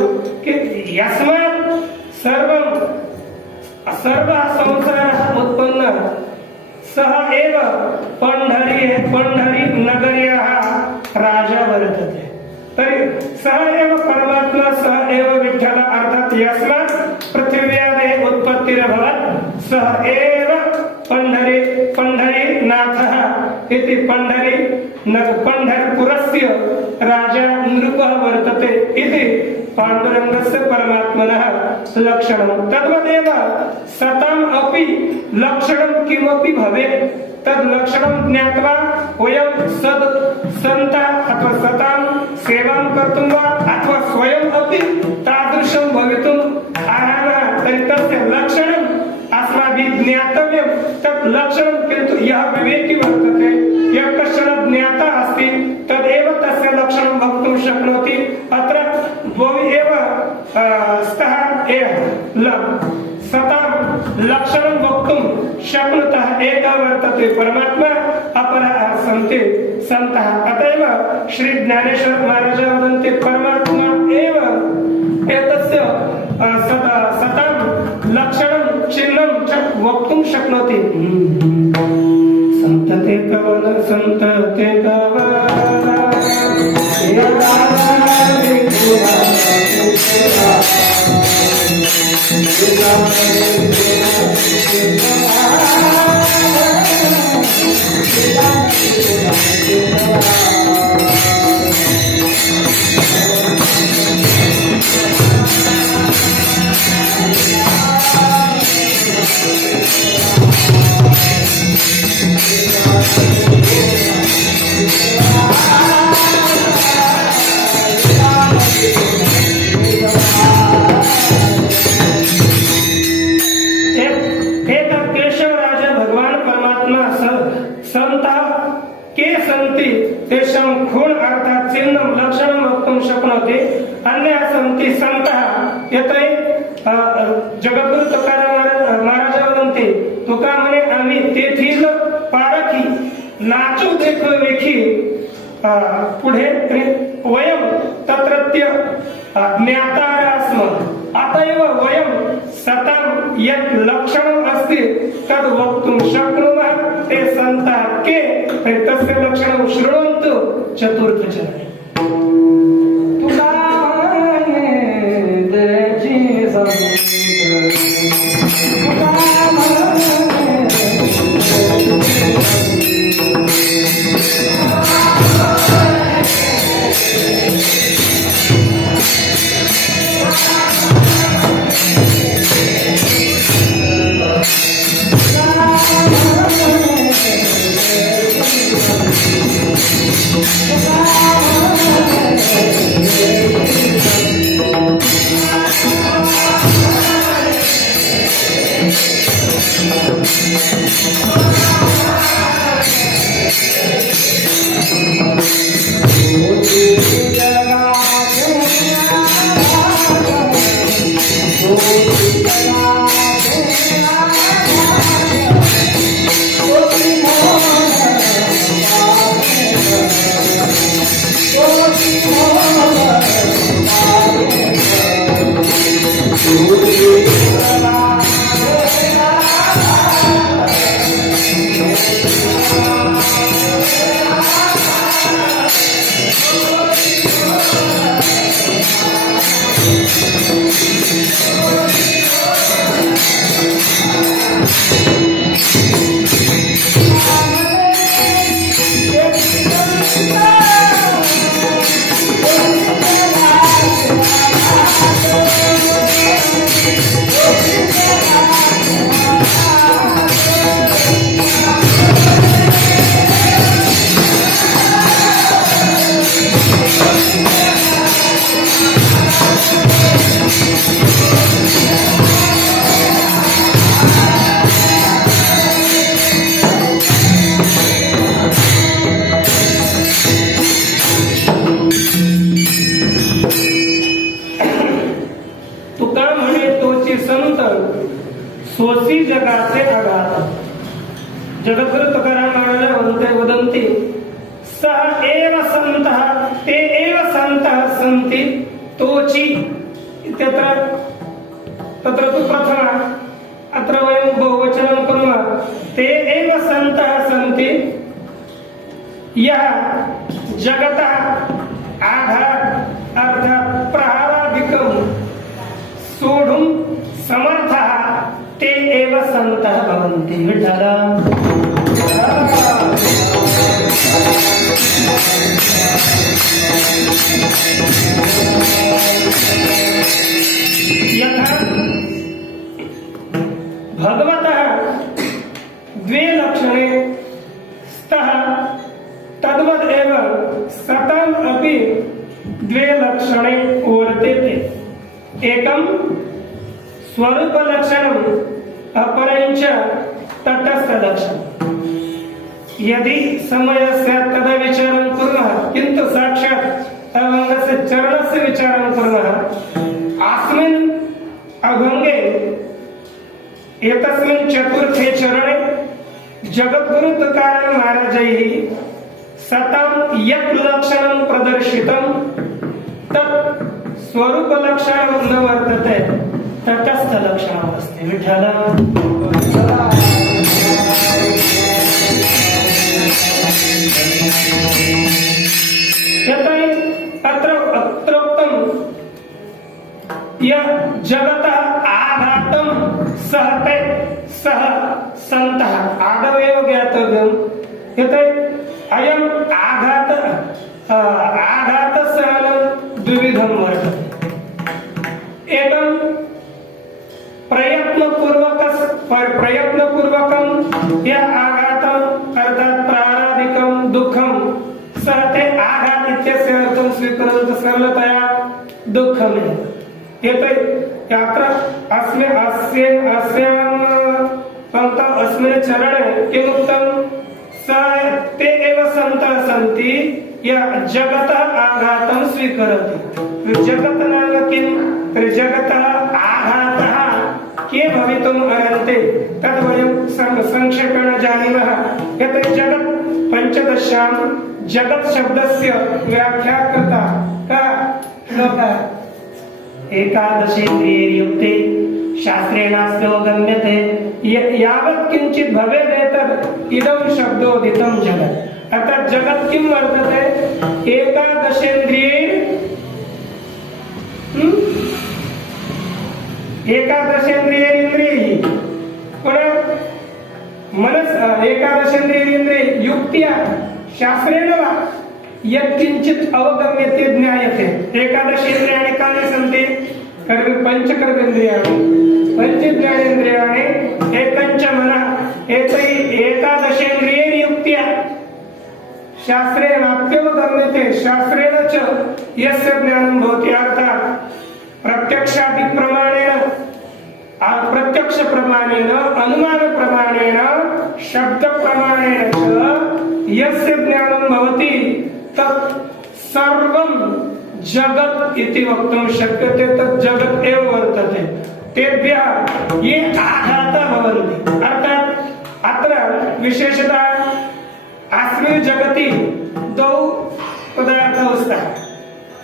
की यस्मात् सर्व संसारः उत्पन्न सः एव पंढरी नगर्याः राजा वर्तते। तरी सः एव परमात्मा सः एव विठ्ठल अर्थात यस्मात् पृथिव्यादेः उत्पत्तिरभवत् सः एव पंढरीनाथः इति पंढरपुरस्य राजा नृपः वर्तते इति पाण्डुरङ्गस्य परमात्मनः लक्षणं। तद्वदेव सताम् अपि लक्षणं किमपि भवेत् तद् लक्षणं ज्ञात्वा वयं सन्ता अथवा सतां सेवां कर्तुं वा अथवा स्वयम् अपि तादृशं भवितुम् अर्हामः तर्हि तस्य लक्षणम् अस्माभिः ज्ञातव्यं। तत् लक्षणं किन्तु यः विवेकी वर्तते यः कश्चन ज्ञाता अस्ति तदेव तस्य लक्षणं वक्तुं शक्नोति। अत्र द्वौ एव स्तः सतां लक्षणं वक्तुं शक्नुतः एकः वर्तते परमात्मा अपरः सन्ति सन्तः। अतएव श्री ज्ञानेश्वर महाराज वदन्ति परमात्मा एव एतस्य सतां लक्षणं चिह्नं च वक्तुं शक्नोति। सन्तते कवन सन्तते कवन जगद्गुरु तुकाराम महाराज वदन्ति तुका म्हणे आम्ही तेथील पारखी नाचू देखो वेखी पुढे वयम तत्रत्य ज्ञातारः स्म। अतएव वयम सतां यत् लक्षणम् अस्ति तद् वक्तुं शक्नुमः। ते सन्तः के तस्य लक्षणं शृण्वन्तु चतुर्थचरणे। सोसी जगाचे आघात। जगद्गुरु तुकाराम महाराज वदन्ति सः एव सन्तः ते एव सन्तः सन्ति तोचि इत्यत्र तत्र तु प्रथमा अत्र वयं बहुवचनं कुर्मः ते एव सन्तः सन्ति यः जगतः आघात अर्थात् प्रहारादिकं सोढुं समर्थः ते एव सन्तः भवन्ति विठ्ठल यथा भगवतः द्वे लक्षणे स्तः तद्वदेव सतम् अपि द्वे लक्षणे वर्तेते एकं स्वरूपलक्षणम् अपरं च तटस्थलक्षणम् यदि समयस्य तदा विचारं कुर्मः किन्तु साक्षात् अभङ्गस्य चरणस्य विचारं कुर्मः अस्मिन् अभङ्गे एतस्मिन् चतुर्थे चरणे जगद्गुरु तुकाराम महाराजैः सतं यत् लक्षणं प्रदर्शितं तत् स्वरूपलक्षणं न वर्तते तटस्थलक्षणम् अस्ति विठ्ठल यतः अत्रोक्तं यः जगतः आघातं सहते सः सन्तः आदवेव ज्ञातव्यं यतः अयम् आघातस्य अलं द्विविधं वर्तते एकं प्रयत्नपूर्वकं यः आघातम् अर्थात् प्रारादिकं दुःखं सहते आघात इत्यस्य अर्थं स्वीकुर्वन्तु सरलतया दुःखमेव अस्मिन् चरणे किमुक्तं ते एव सन्तः सन्ति यः जगतः आघातं स्वीकरोति जगत् नाम किं जगतः आघातः के भवितुम् अर्हन्ति तद् वयं संक्षेपेण जानीमः यत् जगत् पञ्चदश्यां जगत् शब्दस्य व्याख्या कृता कः एकादशेन्द्रियैर्युक्ते शास्त्रेणास्योगम्यते यावत् किञ्चित् भवेत् एतद् इदं शब्दोदितं जगत् अर्थात् जगत् किं वर्तते एकादशेन्द्रियैर्इन्द्रियैः पुनः मनस् एकादशेन्द्रियैर्इन्द्रियैः युक्त्या शास्त्रेण वा यत्किंचित् अवगम्यते ज्ञायते एकादशेन्द्रियाणि कानि सन्ति पंचकर्मेन्द्रियाणि पंचज्ञानेन्द्रियाणि एकञ्च मनः एतैः एकादशेन्द्रियैर्युक्त्या शास्त्रेण अप्यवगम्यते शास्त्रेण च यस्य ज्ञानं भवति अर्थात् प्रत्यक्षादिप्रमाणेन अप्रत्यक्षप्रमाणेन अनुमानप्रमाणेन शब्दप्रमाणेन च यस्य ज्ञानं भवति तत् सर्वं जगत् इति वक्तुं शक्यते तत् जगत् एव वर्तते तेभ्यः ये आघातः भवन्ति अर्थात् अत्र विशेषतः अस्मिन् जगति द्वौ पदार्थौ स्तः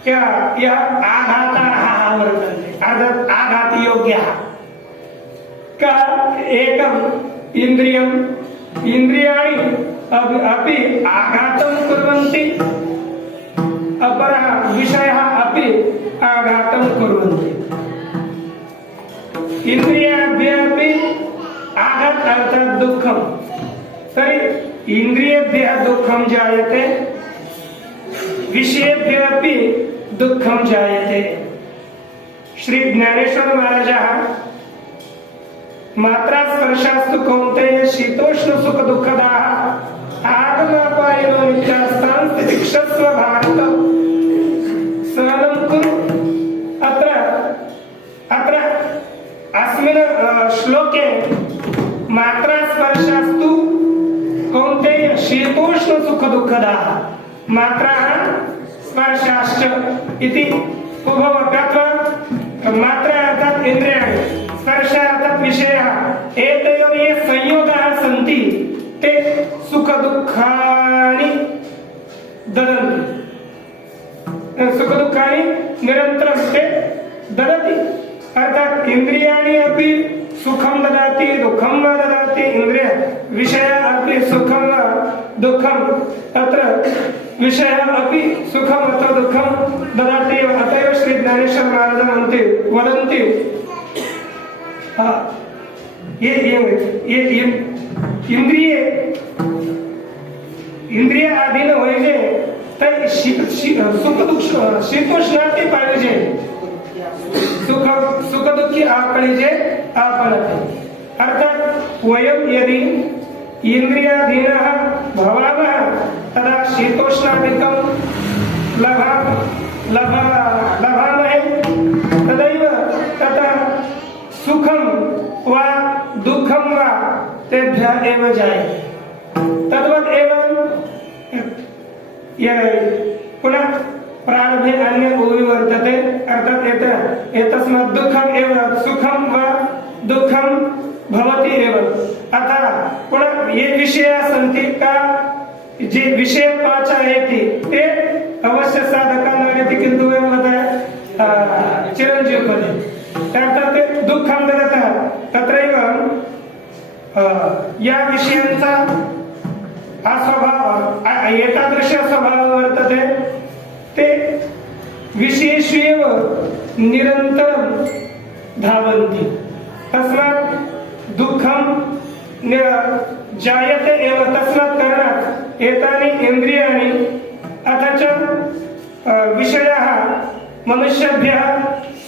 यः आघाताः वर्तन्ते अर्थात् आघातयोग्यः कः एकम् इन्द्रियाणि अपि आघातं कुर्वन्ति अपरः विषयः अपि आघातं कुर्वन्ति इन्द्रियाभ्यः अपि आघात अर्थात् दुःखं तर्हि इन्द्रियेभ्यः दुःखं जायते विषयेभ्यः अपि दुःखं जायते श्री ज्ञानेश्वर महाराजः मात्रा स्पर्शास्तु कौन्तेय शीतोष्ण सुख दुःखदाः आगमापायनो नित्यास्तान् तितिक्षस्व भारत सहनं कुरु अत्र अस्मिन् श्लोके मात्रा स्पर्शास्तु कौन्तेय शीतोष्ण सुख दुःखदाः मात्राः स्पर्शाश्च इति उभौ अर्थात् मात्रा अर्थात् इन्द्रियाणि स्पर्श अर्थात् विषयः एतयोः ये संयोगाः सन्ति ते सुख दुःखानि ददन्ति निरन्तरं ते ददति अर्थात् इंद्रियाणि अपि सुखं ददाति दुःखं वा ददाति इंद्रिय विषयः अपि सुखं वा दुःखं तत्र विषयः अपि सुखं अथवा दुःखं ददाति एव अत एव श्री ज्ञानेश्वर महाराज वदन्ति ये इंद्रिय अधीन होईजे तर सुख दुःख शीतोष्णाती पाहिजे सुख दुःखी आपणिजे आपणते अर्थात वयम यदि इंद्रियाधीनः भवामः तदा शीतोष्णादिकं लभामहे तदैव ततः सुखं वा दुःखं वा तेभ्यः एव जायते तद्वत् एवं पुनः प्रारब्धे अन्य उभि वर्तते अर्थात् एतस्मात् दुःखम् एव सुखं वा दुःखं भवति एव अतः पुनः ये विषयाः सन्ति का जे विषय पाचयति ते अवश्य साधकानां किन्तु एवं बताया चिरंजीव पदे अर्थात् दुःखं ददतः तत्रैव या विषयांचा अस्वभाव एतादृश स्वभाव वर्तते ते विषयेषु एव निरन्तरं धावन्ति तस्मात् दुःखं जायते एव तस्मात् कारणात् एतानि इन्द्रियाणि अथ च विषयाः मनुष्येभ्यः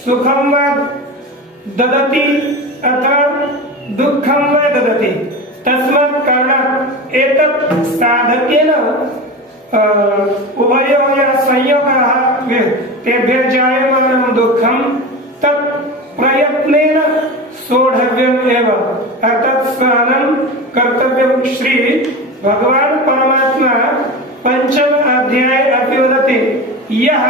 सुखं वा ददति अथवा दुःखं वा ददति तस्मात् कारणात् एतत् साधकेन उभयोः संयोगः तेभ्यः जायमानं दुःखं तत् प्रयत्नेन सोढव्यम् एव अर्थात् सहनं कर्तव्यं श्री भगवान् परमात्मा पंचम अध्याये अपि वदति यः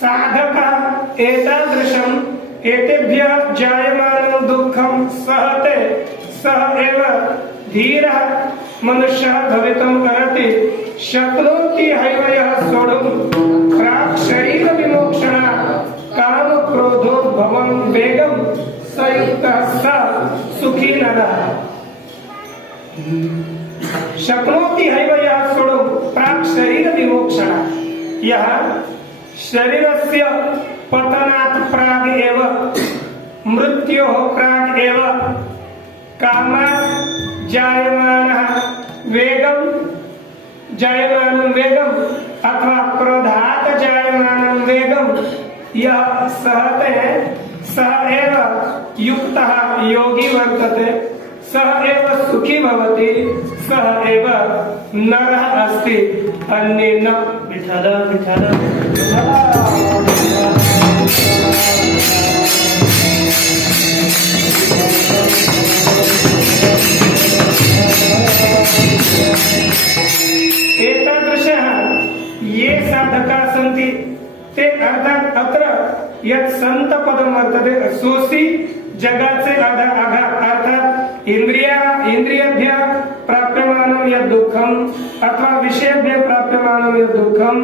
साधकः एतादृशम् एतेभ्यः जायमानं दुःखं सहते सः एव धीरः मनुष्यः भवितुम् अर्हति शक्नोति हैवयः सोढुम् प्राक् शरीर विमोक्षणात् काम क्रोधोद्भवं वेगं सयुक्तः स सुखी नरः शक्नोति हैवयः सोढुम् प्राक् शरीर विमोक्षणात् यः शरीरस्य पतनात् प्राग् एव मृत्योः प्राग् एव कामात् जायमानः जायमानं वेगं अथवा क्रोधात् जायमानं वेगं यः सहते सः एव युक्तः योगी वर्तते सः एव सुखी भवति सः एव नरः अस्ति अन्ये न विठल विठल एतादृशः ये साधकाः सन्ति ते अर्थात् अत्र यत् संतपदं वर्तते सोऽसि जगाचे आघात अर्थात् इंद्रियेभ्यः प्राप्यमानं यत् दुःखम् अथवा विषयेभ्यः प्राप्यमानं यत् दुःखम्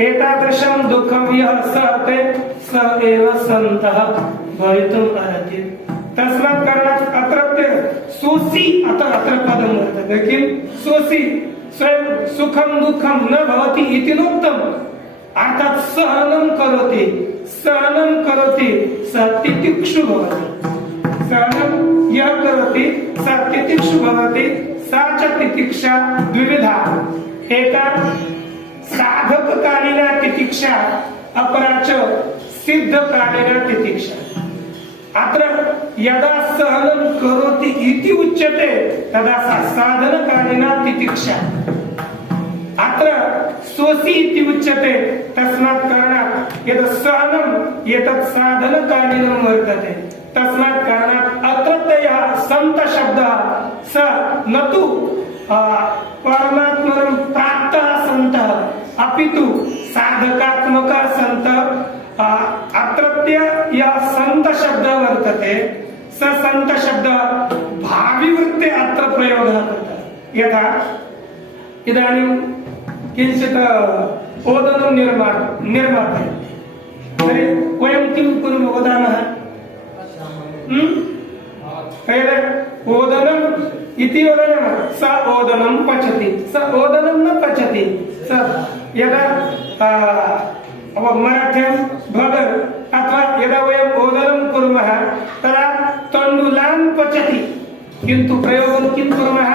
एतादृशं दुःखं यः सहते स एव सन्तः भवितुम् अर्हति तस्मात् कारणात् अत्रत्य सोऽसि अत्र पदं वर्तते किं सोऽसि स्वयं सुखं दुःखं न भवति इति नोक्तम् अर्थात् सहनं करोति सः तितिक्षु भवति सहनं यः करोति सः तितिक्षु भवति सा च तितिक्षा द्विविधा एका साधककालीना तितिक्षा अपरा च सिद्धकालीना तितिक्षा अत्र यदा सहनं करोति इति उच्यते तदा सा साधनकालीना तितिक्षा अत्र सोऽसि इति उच्यते तस्मात् कारणात् यत् सहनं एतत् साधनकालीनं वर्तते तस्मात् कारणात् अत्रत्यः सन्त शब्दः स न तु परमात्मनं प्राप्तः सन्तः अपितु साधकात्मकः सन्तः अत्रत्य यः सन्त शब्दः वर्तते स सन्त शब्दः भाविवृत्ते अत्र प्रयोगः कृतः यथा इदानीं किञ्चित् ओदनं निर्मापयति तर्हि वयं किं कुर्मः वदामः ओदनम् इति वदामः स ओदनं पचति स ओदनं न पचति स यदा मराठ्यां भगर अथवा यदा वयम् ओदनं कुर्मः तदा तण्डुलान् पचति किन्तु प्रयोगं किं कुर्मः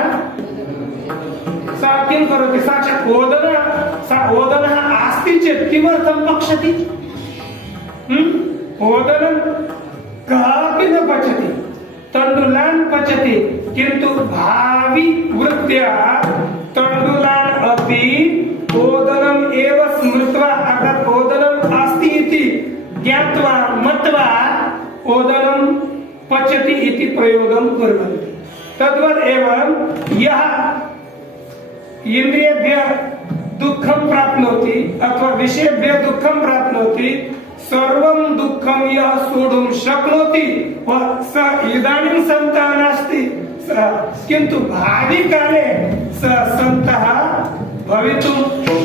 सा किं करोति साक्षात् ओदनः अस्ति चेत् किमर्थं पक्षति ओदनं कापि न पचति तण्डुलान् पचति किन्तु भावी वृत्त्या तण्डुलान् अपि ओदनम् एव स्मृत्वा अर्थात् ओदनम् अस्ति इति ज्ञात्वा मत्वा ओदनं पचति इति प्रयोगं कुर्वन्ति तद्वत् एव यः इन्द्रियेभ्यः दुःखं प्राप्नोति अथवा विषयेभ्यः दुःखं प्राप्नोति सर्वं दुःखं यः सोढुं शक्नोति स इदानीं सन्तः नास्ति किन्तु भावी काले स सन्तः भवितुं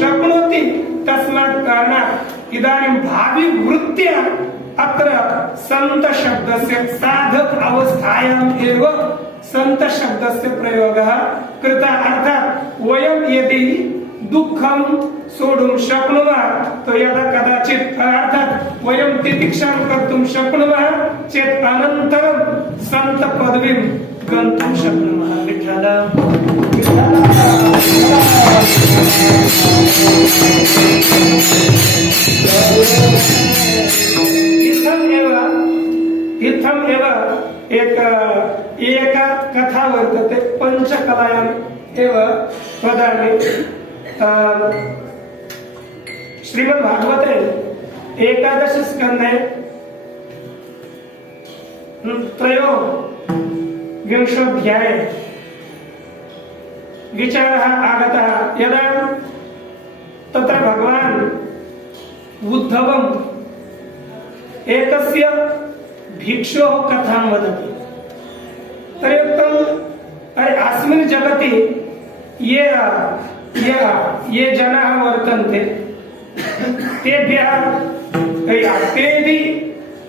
शक्नोति तस्मात् कारणात् इदानीं भावी वृत्त्या अत्र सन्त शब्दस्य साधक अवस्थायाम् एव सन्त शब्दस्य प्रयोगः कृतः अर्थात् वयं यदि दुःखं सोढुं शक्नुमः तो यदा कदाचित् अर्थात् वयं तितिक्षां कर्तुं शक्नुमः चेत् अनन्तरं सन्त पदवीं गन्तुं शक्नुमः इत्थम् एव एका कथा वर्तते पञ्चकलायाम् एव वदामि श्रीमद्भागवते 11 स्कन्धे 23 अध्याये विचारः आगतः यदा तत्र भगवान् उद्धवम् एकस्य भिक्षोः कथां वदति तर्हि उक्तम् अरे अस्मिन् जगति ये जनाः वर्तन्ते तेभ्यः ते यदि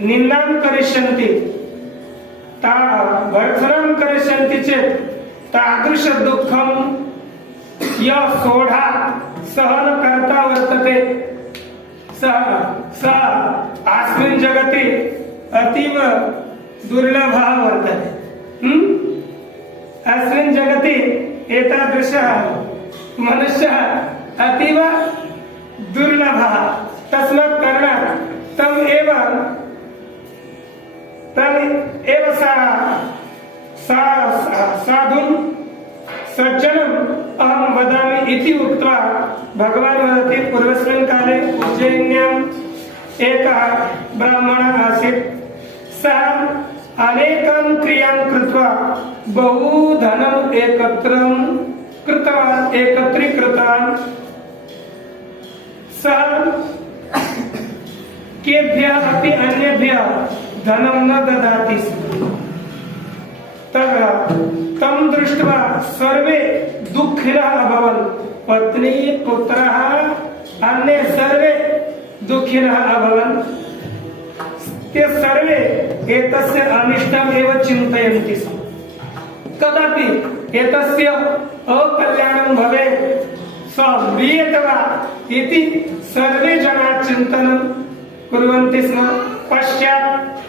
निन्दां करिष्यन्ति भर्त्सनं करिष्यन्ति चेत् तादृशदुःखं यः सोढा सहनकर्ता वर्तते सः अस्मिन् जगति अतीव दुर्लभः वर्तते अस्मिन् जगति एतादृशः मनुष्यः अतीव दुर्लभः तस्मात् कारणात् तम् एव साधुं सज्जनम् अहं वदामि इति उक्त्वा भगवान् वदति पूर्वस्मिन् काले उज्जयिन्याम् एकः ब्राह्मणः आसीत् सः अनेकां क्रियां कृत्वा बहु धनम् एकत्रीकृतवान् सः केभ्यः अपि अन्येभ्यः धनं न ददाति स्म तं दृष्ट्वा सर्वे दुःखिनः अभवन् पत्नी पुत्रः अन्ये सर्वे दुःखिनः अभवन् ते सर्वे एतस्य अनिष्टम् एव चिन्तयन्ति स्म कदापि एतस्य अकल्याणं भवेत् सः म्रियेत वा इति सर्वे जनाः चिन्तनं कुर्वन्ति स्म पश्चात्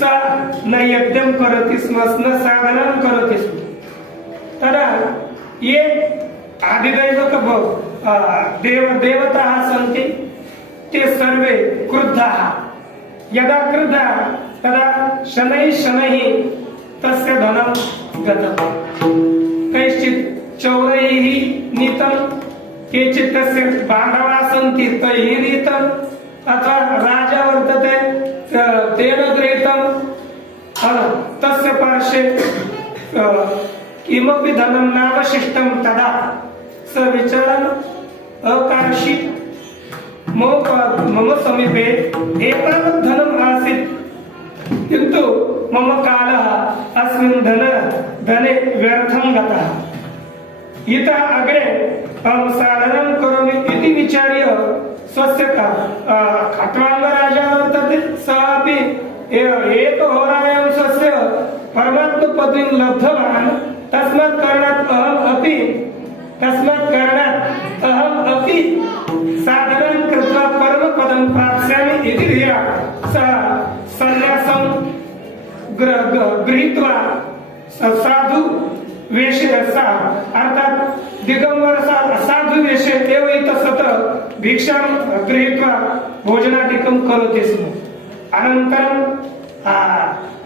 सः न यज्ञं करोति स्म न साधनं करोति स्म तदा ये आदिदैवक देवताः सन्ति ते सर्वे क्रुद्धाः यदा क्रुद्धाः तदा शनैः तस्य धनं गतं कैश्चित् चौरैः नीतं केचित् तस्य बान्धवाः सन्ति तैः नीतम् अथवा राजा वर्तते तेन गृहीतं तस्य पार्श्वे किमपि धनं नावशिष्टं तदा स विचारम् अकार्षीत् मम समीपे एतावत् धनम् आसीत् किन्तु मम कालः अस्मिन् धने व्यर्थं गतः इतः अग्रे अहं साधनं करोमि इति विचार्य स्वस्य खट्वांग राजा वर्तते सः अपि एकहोरायां स्वस्य परमात्मपदवीं लब्धवान् तस्मात् कारणात् अहम् अपि साधनां कृत्वा परमपदं प्राप्स्यामि इति धिया सः सन्न्यासं गृहीत्वा साधु वेशे अर्थात दिगंबर साधु वेशे एव इतस्तत भिक्षां गृहीत्वा भोजनादिकं करोति स्म। अनन्तरं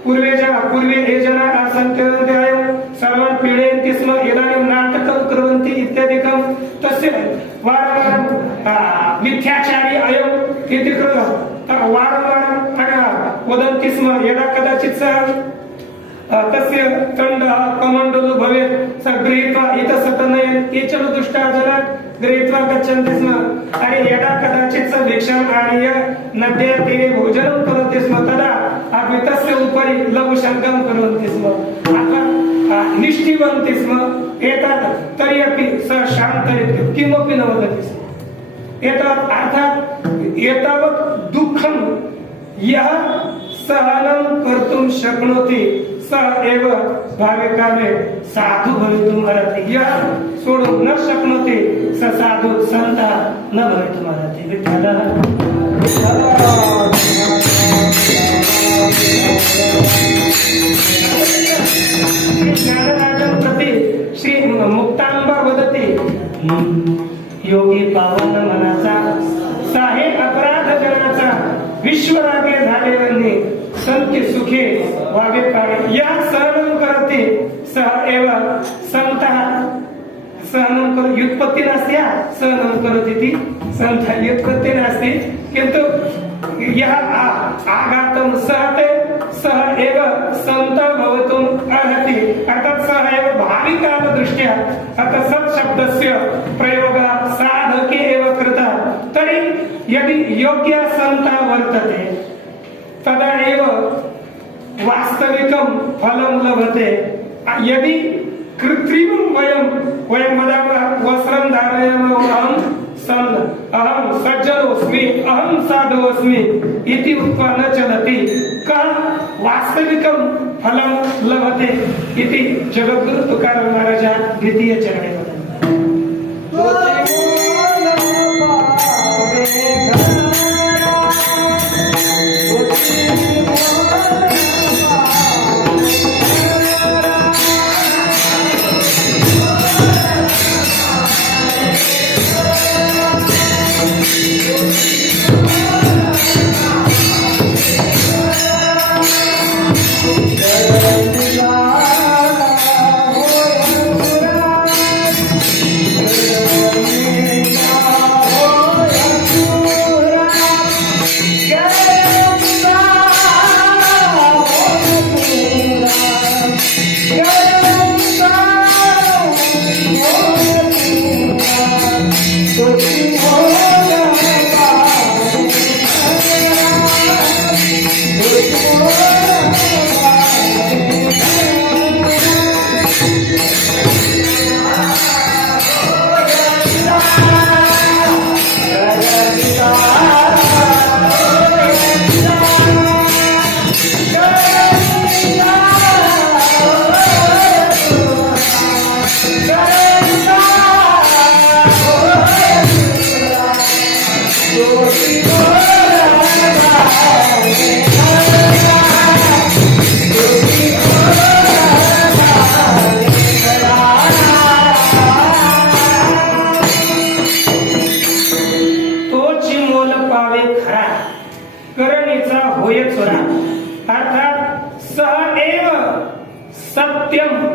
पूर्वे ये जनाः आसन् ते सर्वान् पीडयन्ति स्म। इदानीं नाटकं कुर्वन्ति इत्यादिकं तस्य वारं मिथ्याचारी अयम् इति कृत्वा वारं वदन्ति स्म। यदा कदाचित् सः तस्य दण्डः कमण्डलु भवेत् स गृहीत्वा इतस्ततः नयन् केचन दुष्टाः जनाः गृहीत्वा गच्छन्ति स्म। अरे यदा कदाचित् स भिक्षाम् आनीय नद्यातीरे भोजनं करोति स्म तदा अपि तस्य उपरि लघुशङ्कं कुर्वन्ति स्म अथवा निष्ठिवन्ति स्म। एतत् तर्हि अपि स शान्तः किमपि न वदति स्म। एतत् अर्थात् एतावत् दुःखं यः सहनं कर्तुं शक्नोति सः एव भाविकाले साधु भवितुम् अर्हति। यः सोढुं न शक्नोति स साधु सन्तः न भवितुम् अर्हति। ज्ञानराजं प्रति श्री मुक्तांबा वदति योगी पावन मनाचा साहे अपराध जनाचा विश्वरागे झालेल्यांनी संत सुखे व्हावे पावे। या सहनं करते सह एव संतः सहनं कर व्युत्पत्ती नास्ति सहनं करोति इति संतः व्युत्पत्ती नास्ति किन्तु यः आघातं सहते सः एव सन्तः भवितुम् अर्हति। अर्थात् सः एव भाविकालदृष्ट्या अतः सत् शब्दस्य प्रयोगः साधके एव कृतः। तर्हि यदि योग्यः सन्तः वर्तते तदा एव वास्तविकं फलं लभते। यदि कृत्रिमं वयं वदामः वस्त्रं धारयामः अहं सज्जनोऽस्मि अहं साधुवस्मि इति उक्त्वा न चलति। कः वास्तविकं फलं लभते इति जगद्गुरु तुकाराम महाराजः द्वितीयचरणे वदन्ति।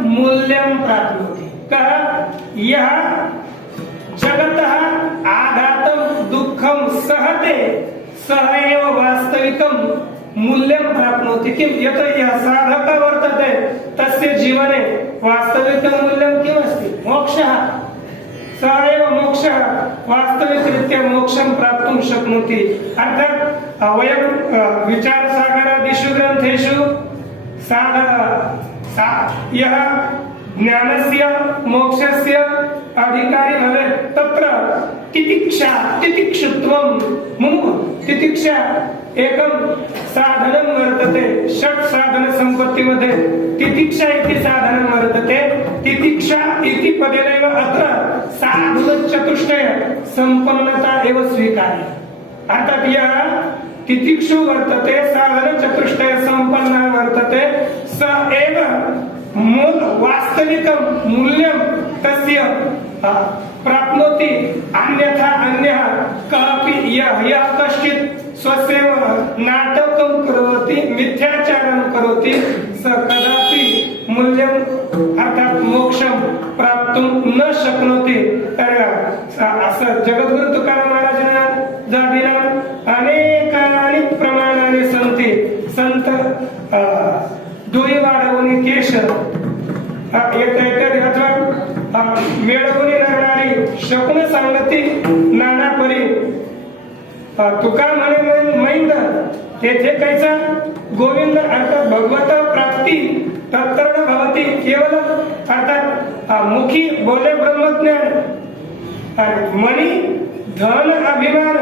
मूल्यं प्राप्नोति। कः यः जगतः आघातं दुःखं सहते सः एव वास्तविकं मूल्यं प्राप्नोति। किं यतो यः साधकः वर्तते तस्य जीवने वास्तविकं मूल्यं किमस्ति? मोक्षः। सः एव मोक्षः वास्तविकरीत्या मोक्षं प्राप्तुं शक्नोति। अर्थात् वयं विचारसागरादिषु ग्रन्थेषु यः ज्ञानस्य मोक्षस्य अधिकारी भवेत् तत्र तितिक्षुत्वं म्हणून तितिक्षा एकं साधनं वर्तते षट् साधन संपत्तीमध्ये तितिक्षा इति साधनं वर्तते तितिक्षा इति पदेनैव अत्र साधन चतुष्टय संपन्नता एव स्वीकार्य अर्थात या तितिक्षु वर्तते साधन चतुष्टय संपन्न वर्तते स एव मूल वास्तविकं मूल्यं तस्य प्राप्नोति अन्यथा अन्यः कापि यः कश्चित् स्वस्यैव नाटकं करोति मिथ्याचारं करोति स कदापि मूल्यं अर्थात मोक्षं प्राप्तुं न शक्नोति तर असं जगद्गुरु तुकाराम महाराजांना जातीला अनेकानि प्रमाणानि सन्ति संत दुई वाढवून केश अथवा मिळवून लागणारी शकुन सांगती नाना परी तुका म्हणे मैंद तेथे कैसा गोविंद अर्थात भगवत प्राप्ती तत्कर्ण भवती केवल अर्थात मुखी बोले ब्रह्मज्ञान मनी धन अभिमान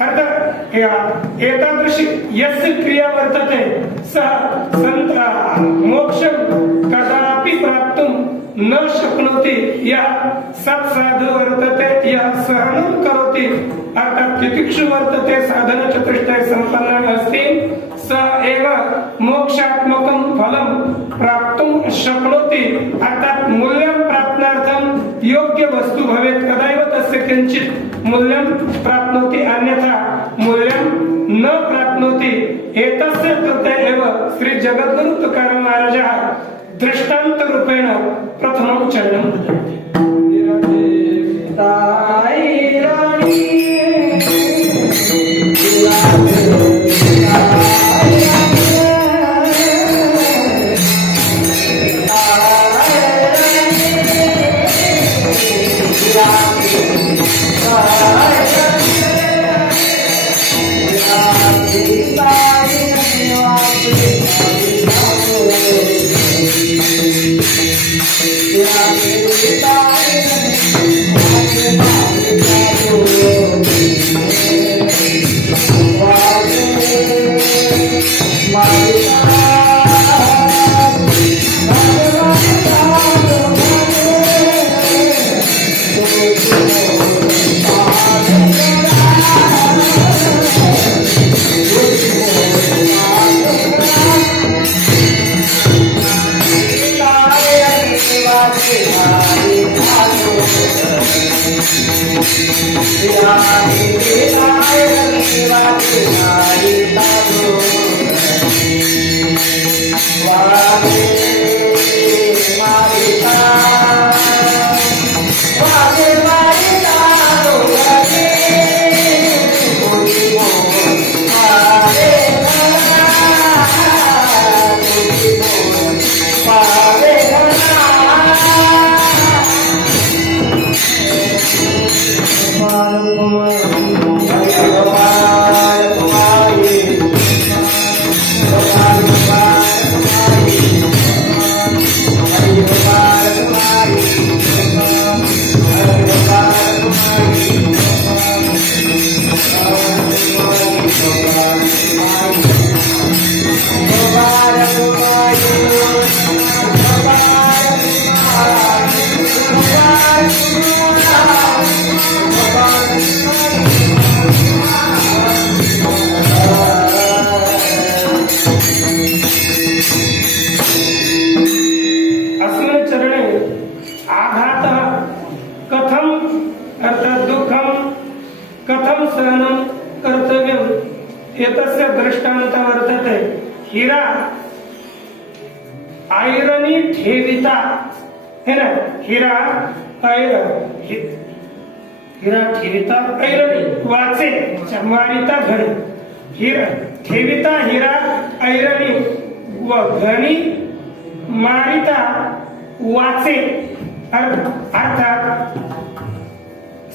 अर्थात एतादृशी यस्य क्रिया वर्तते सः मोक्षं कदापि प्राप्तुं न शक्नोति यः सत्साधु वर्तते यः सहनं करोति अर्थात तितिक्षु वर्तते साधन चतुष्टय संपन्नः अस्ति स एव मोक्षात्मकं फलं प्राप्तुं शक्नोति अर्थात मूल्यं प्राप्नार्थं योग्य वस्तु भवेत् तदैव तस्य किंचित् मूल्यं प्राप्नोति अन्यथा मूल्यं न प्राप्नोति एतस्य कृते एव श्री जगद्गुरु तुकाराम महाराजः दृष्टान्त रूपेण प्रथमं चरणं ददति हीरा आयरनी ठेविता है ना हीरा ठेविता ऐरणी वाचे मारिता घडी हीरा ठेविता हीरा ऐरणी व घणी मारिता वाचे अर्थात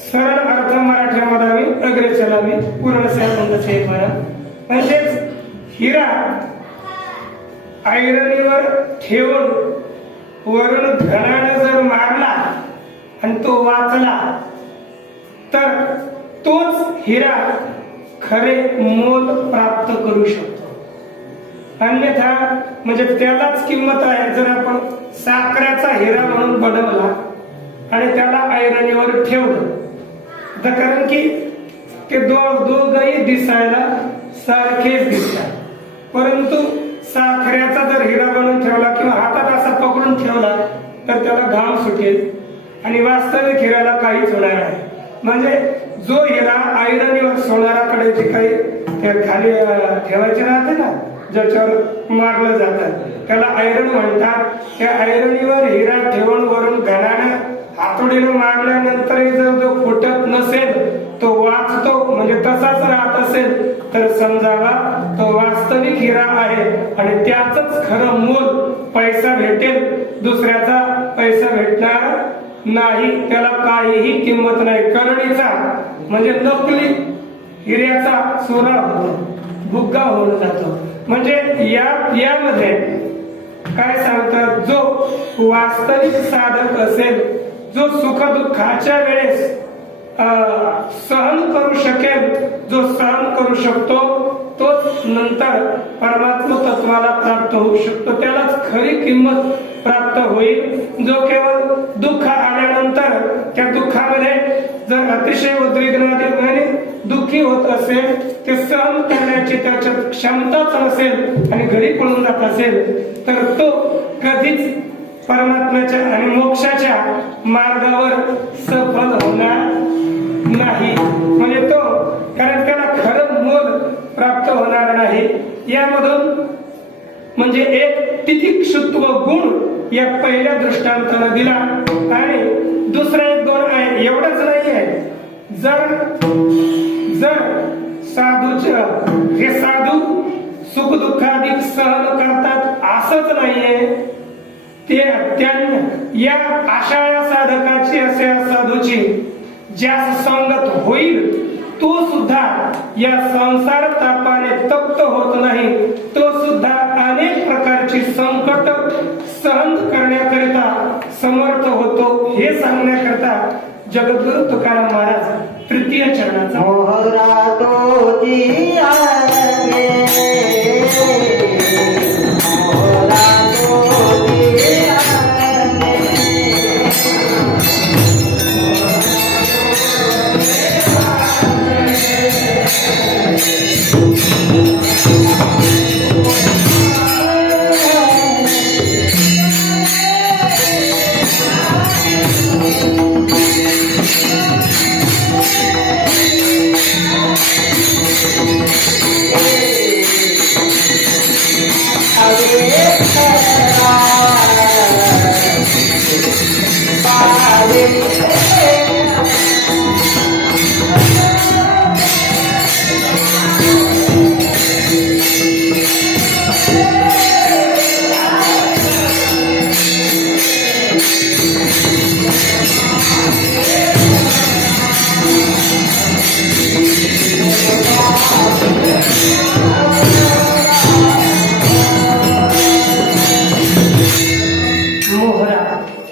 सरळ अर्थ मराठीमध्ये आम्ही अग्रेचला मी पूर्ण संबंध म्हणजेच हिरा आयरनीवर ठेवून वरून घराने जर मारला आणि तो वाचला तर तोच हिरा खरे मोल प्राप्त करू शकतो. अन्यथा म्हणजे त्यालाच किंमत आहे जर आपण साखरेचा हिरा म्हणून बनवला आणि त्याला ऐरणीवर ठेवलं तर, कारण की ते दोघही दिसायला सारखेच दिसतात, परंतु साखरेचा जर हिरा बनवून ठेवला किंवा हातात असा पकडून ठेवला तर त्याला घाम सुटेल आणि वास्तविक हिऱ्याला काहीच होणार नाही. म्हणजे जो हिरा ऐरणीवर सोनाराकडे जे काही खाली ठेवायचे राहते ना, ज्याच्यावर मारलं जातं त्याला ऐरण म्हणतात. त्या ऐरणीवर हिरा ठेवून वरून घरानं हातोडीनं मारल्यानंतर जर जो फुटत नसेल, तो वाचतो म्हणजे तसाच राहत असेल तर समजावा तो वास्तविक हिरा आहे आणि त्याच खरं मोल पैसा भेटेल, दुसऱ्याचा पैसा भेटणार नाही, त्याला काहीही किंमत नाही. करडीचा म्हणजे नकली हिऱ्याचा सोना होतो, भुग्गा होऊन जातो. म्हणजे यामध्ये काय सांगतात, जो वास्तविक साधक असेल, जो सुखदुःखाच्या वेळेस सहन करू शकेल, जो सहन करू शकतो तोच नंतर परमात्मा तत्वाला प्राप्त होऊ शकतो, त्यालाच खरी किंमत प्राप्त होईल. जो केवळ दुःख आल्यानंतर त्या दुःखामध्ये जर अतिशय उद्विग्न दुःखी होत असेल, ते सहन करण्याची त्याच्यात क्षमताच नसेल आणि घरी पळून जात असेल तर तो कधीच परमात्म्याच्या आणि मोक्षाच्या मार्गावर सफल होणार नाही. म्हणजे तो, कारण त्याला खरं मोल प्राप्त होणार नाही. यामधून म्हणजे एक तितिक्षुत्व गुण या पहिल्या दृष्टांतानं दिला आणि दुसरा एक दोन आहे, एवढंच नाही आहे. जर हे साधू सुख दुःखाधिक सहन करतात असंच नाहीये, या आशाया साधकाची असे साधूची ज्या संगत होईल तो सुद्धा या संसार तापाने तप्त होत नाही, तो सुद्धा अनेक प्रकारची संकट सहन करण्याकरिता समर्थ होतो. हे सांगण्याकरता जगद्गुरु तुकाराम महाराज तृतीय चरणाचा मोहरा तोची आगे, मोहरा तोची आगे,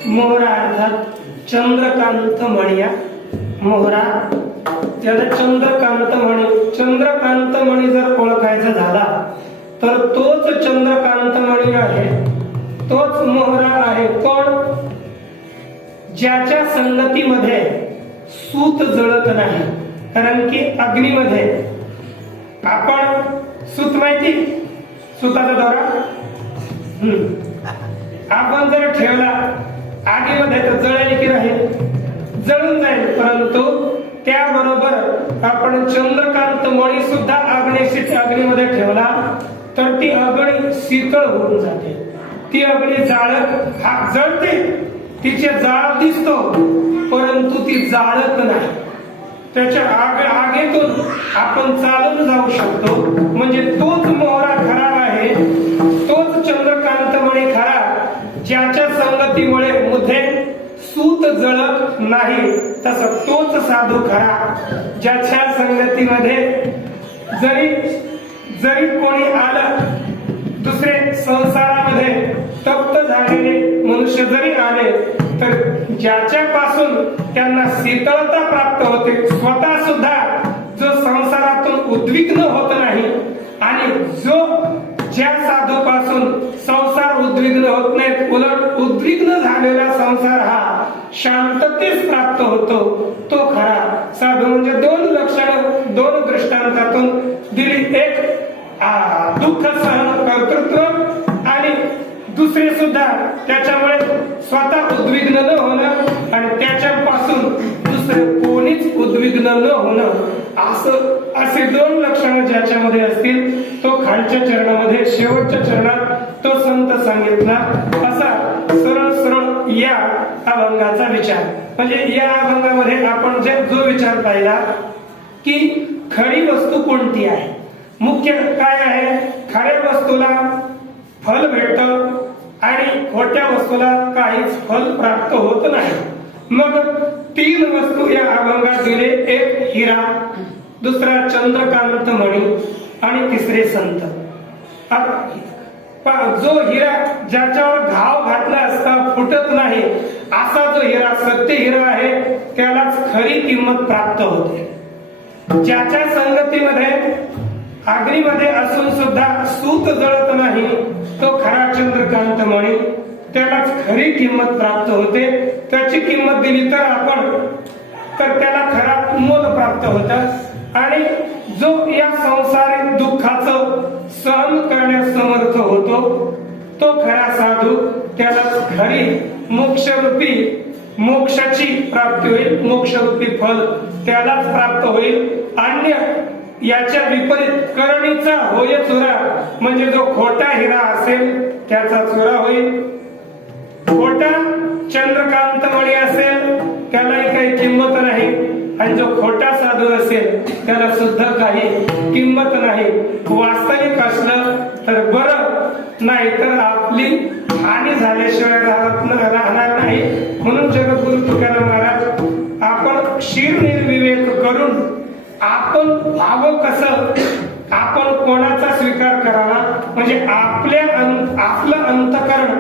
मोहरा अर्थात चंद्रकांत मणी. मोहरा त्याला चंद्रकांत मणी, चंद्रकांत मणी जर ओळखायचा झाला तर तोच चंद्रकांत मणी आहे, तोच मोहरा आहे. कोण? ज्याच्या संगतीमध्ये सूत जळत नाही. कारण की अग्नीमध्ये आपण सूत माहिती, सुताचा दोरा आपण जर ठेवला आगीमध्ये तर जळेल की राहील? जळून जाईल. परंतु त्याबरोबर आपण चंद्रकांत मणी सुद्धा अग्नीमध्ये ठेवला तर ती अग्नी शीतळ होऊन जाते. ती अग्नी जळते, तिचे जाळ दिसतो परंतु ती जाळत नाही. त्याच्या आगीतून आपण चालून जाऊ शकतो. म्हणजे तोच मोहरा खरा आहे, तोच चंद्रकांत मणी खरा, ज्याच्या संगतीमुळे मध्ये सूत जळत नाही. तसं तोच साधू खरा, ज्याच्या संगतीमध्ये जरी कोणी आलं, दुसरे संसारामध्ये तप्त झालेले मनुष्य जरी आले तर ज्याच्यापासून त्यांना शीतलता प्राप्त होते, स्वतः सुद्धा जो संसारातून उद्विग्न होत नाही, आणि जो ज्या साधूपासून संसार उद्विग्न होत नाहीत, उलट उद्विग्न झालेला संसार हा शांततेस प्राप्त होतो, तो खरा साधू. म्हणजे दोन लक्षणं दोन दृष्टांतातून दिली. एक दुःख सहन कर्तृत्व, आणि दुसरे सुद्धा त्याच्यामुळे स्वतः उद्विग्न न होणं आणि त्याच्यापासून दुसरे कोणीच उद्विग्न न होणं, असे दोन लक्षणं ज्याच्यामध्ये असतील तो खालच्या चरणामध्ये शेवटच्या चरणात तो संत सांगितला. असा सरळ सरळ या अभंगाचा विचार. म्हणजे या अभंगामध्ये आपण जो विचार पाहिला की खरी वस्तू कोणती आहे, मुख्य काय आहे, खऱ्या वस्तूला फल भेटतं आणि खोट्या वस्तूला काहीच फल प्राप्त होत नाही. मग तीन वस्तू या अभंगात दिले. एक हिरा, दुसरा चंद्रकांत मणी आणि तिसरे संत. जो हिरा ज्याच्यावर घाव घातला असता फुटत नाही, असा जो हिरा सत्य हिरा आहे त्यालाच खरी किंमत प्राप्त होते. ज्याच्या संगतीमध्ये अग्नीमध्ये असून सुद्धा सूत जळत नाही, तो खरा चंद्रकांत मणी, त्यालाच खरी किंमत प्राप्त होते. त्याची किंमत दिली तर त्याला खरा मोल प्राप्त होत. आणि जो या संसारिक दुःखाचं सहन करण्यास समर्थ होतो, तो खरा साधू, त्याला खरी मोक्षरूपी मोक्षाची प्राप्ती होईल, मोक्षरूपी फल त्यालाच प्राप्त होईल. अन्य याच्या विपरीत करणीचा होय चोरा, म्हणजे जो खोटा हिरा असेल त्याचा चोरा होईल. खोटा चंद्रकांत मणी असेल त्यालाही काही किंमत नाही, आणि जो खोटा साधू असेल त्याला सुद्धा काही किंमत नाही. वास्तविक असलं तर बरं, नाही तर आपली हानी झाल्याशिवाय राहणार नाही. म्हणून जगद्गुरु तुकाराम महाराज, आपण शिरनिर्विवेक करून आपण व्हावं कसं, आपण कोणाचा स्वीकार करावा, म्हणजे आपलं अंतकरण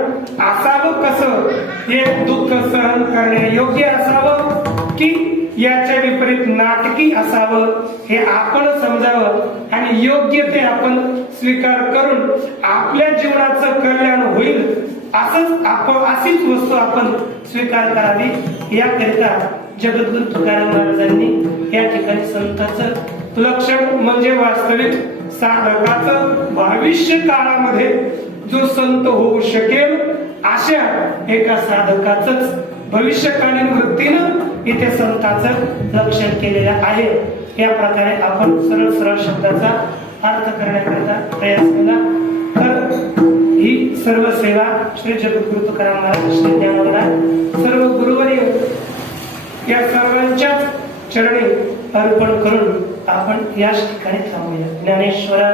असावं कसं, हे दुःख सहन करणे योग्य असावं की याच्या विपरीत नाटकी असावं, हे आपण समजावं आणि योग्य ते आपण स्वीकार करून आपल्या जीवनाचं कल्याण होईल अशीच वस्तू आपण स्वीकार करावी. याकरिता जगद्गुरु तुकाराम महाराजांनी या ठिकाणी संतांचं लक्षण म्हणजे वास्तविक साधकाचं भविष्य काळामध्ये जो संत होऊ शकेल अशा एका साधकाचंच भविष्यकालीन वृत्तीनं इथे संतांचं लक्षण केलेलं आहे. या प्रकारे आपण सरळ सरळ शब्दाचा अर्थ करण्याकरिता प्रयास केला. तर ही सर्व सेवा श्री जगद्गुरु तुकाराम महाराज, श्री ज्ञानवंत सर्व गुरुवर्य या सर्वांच्याच चरणी अर्पण करून आपण याच ठिकाणी थांबूया. ज्ञानेश्वरा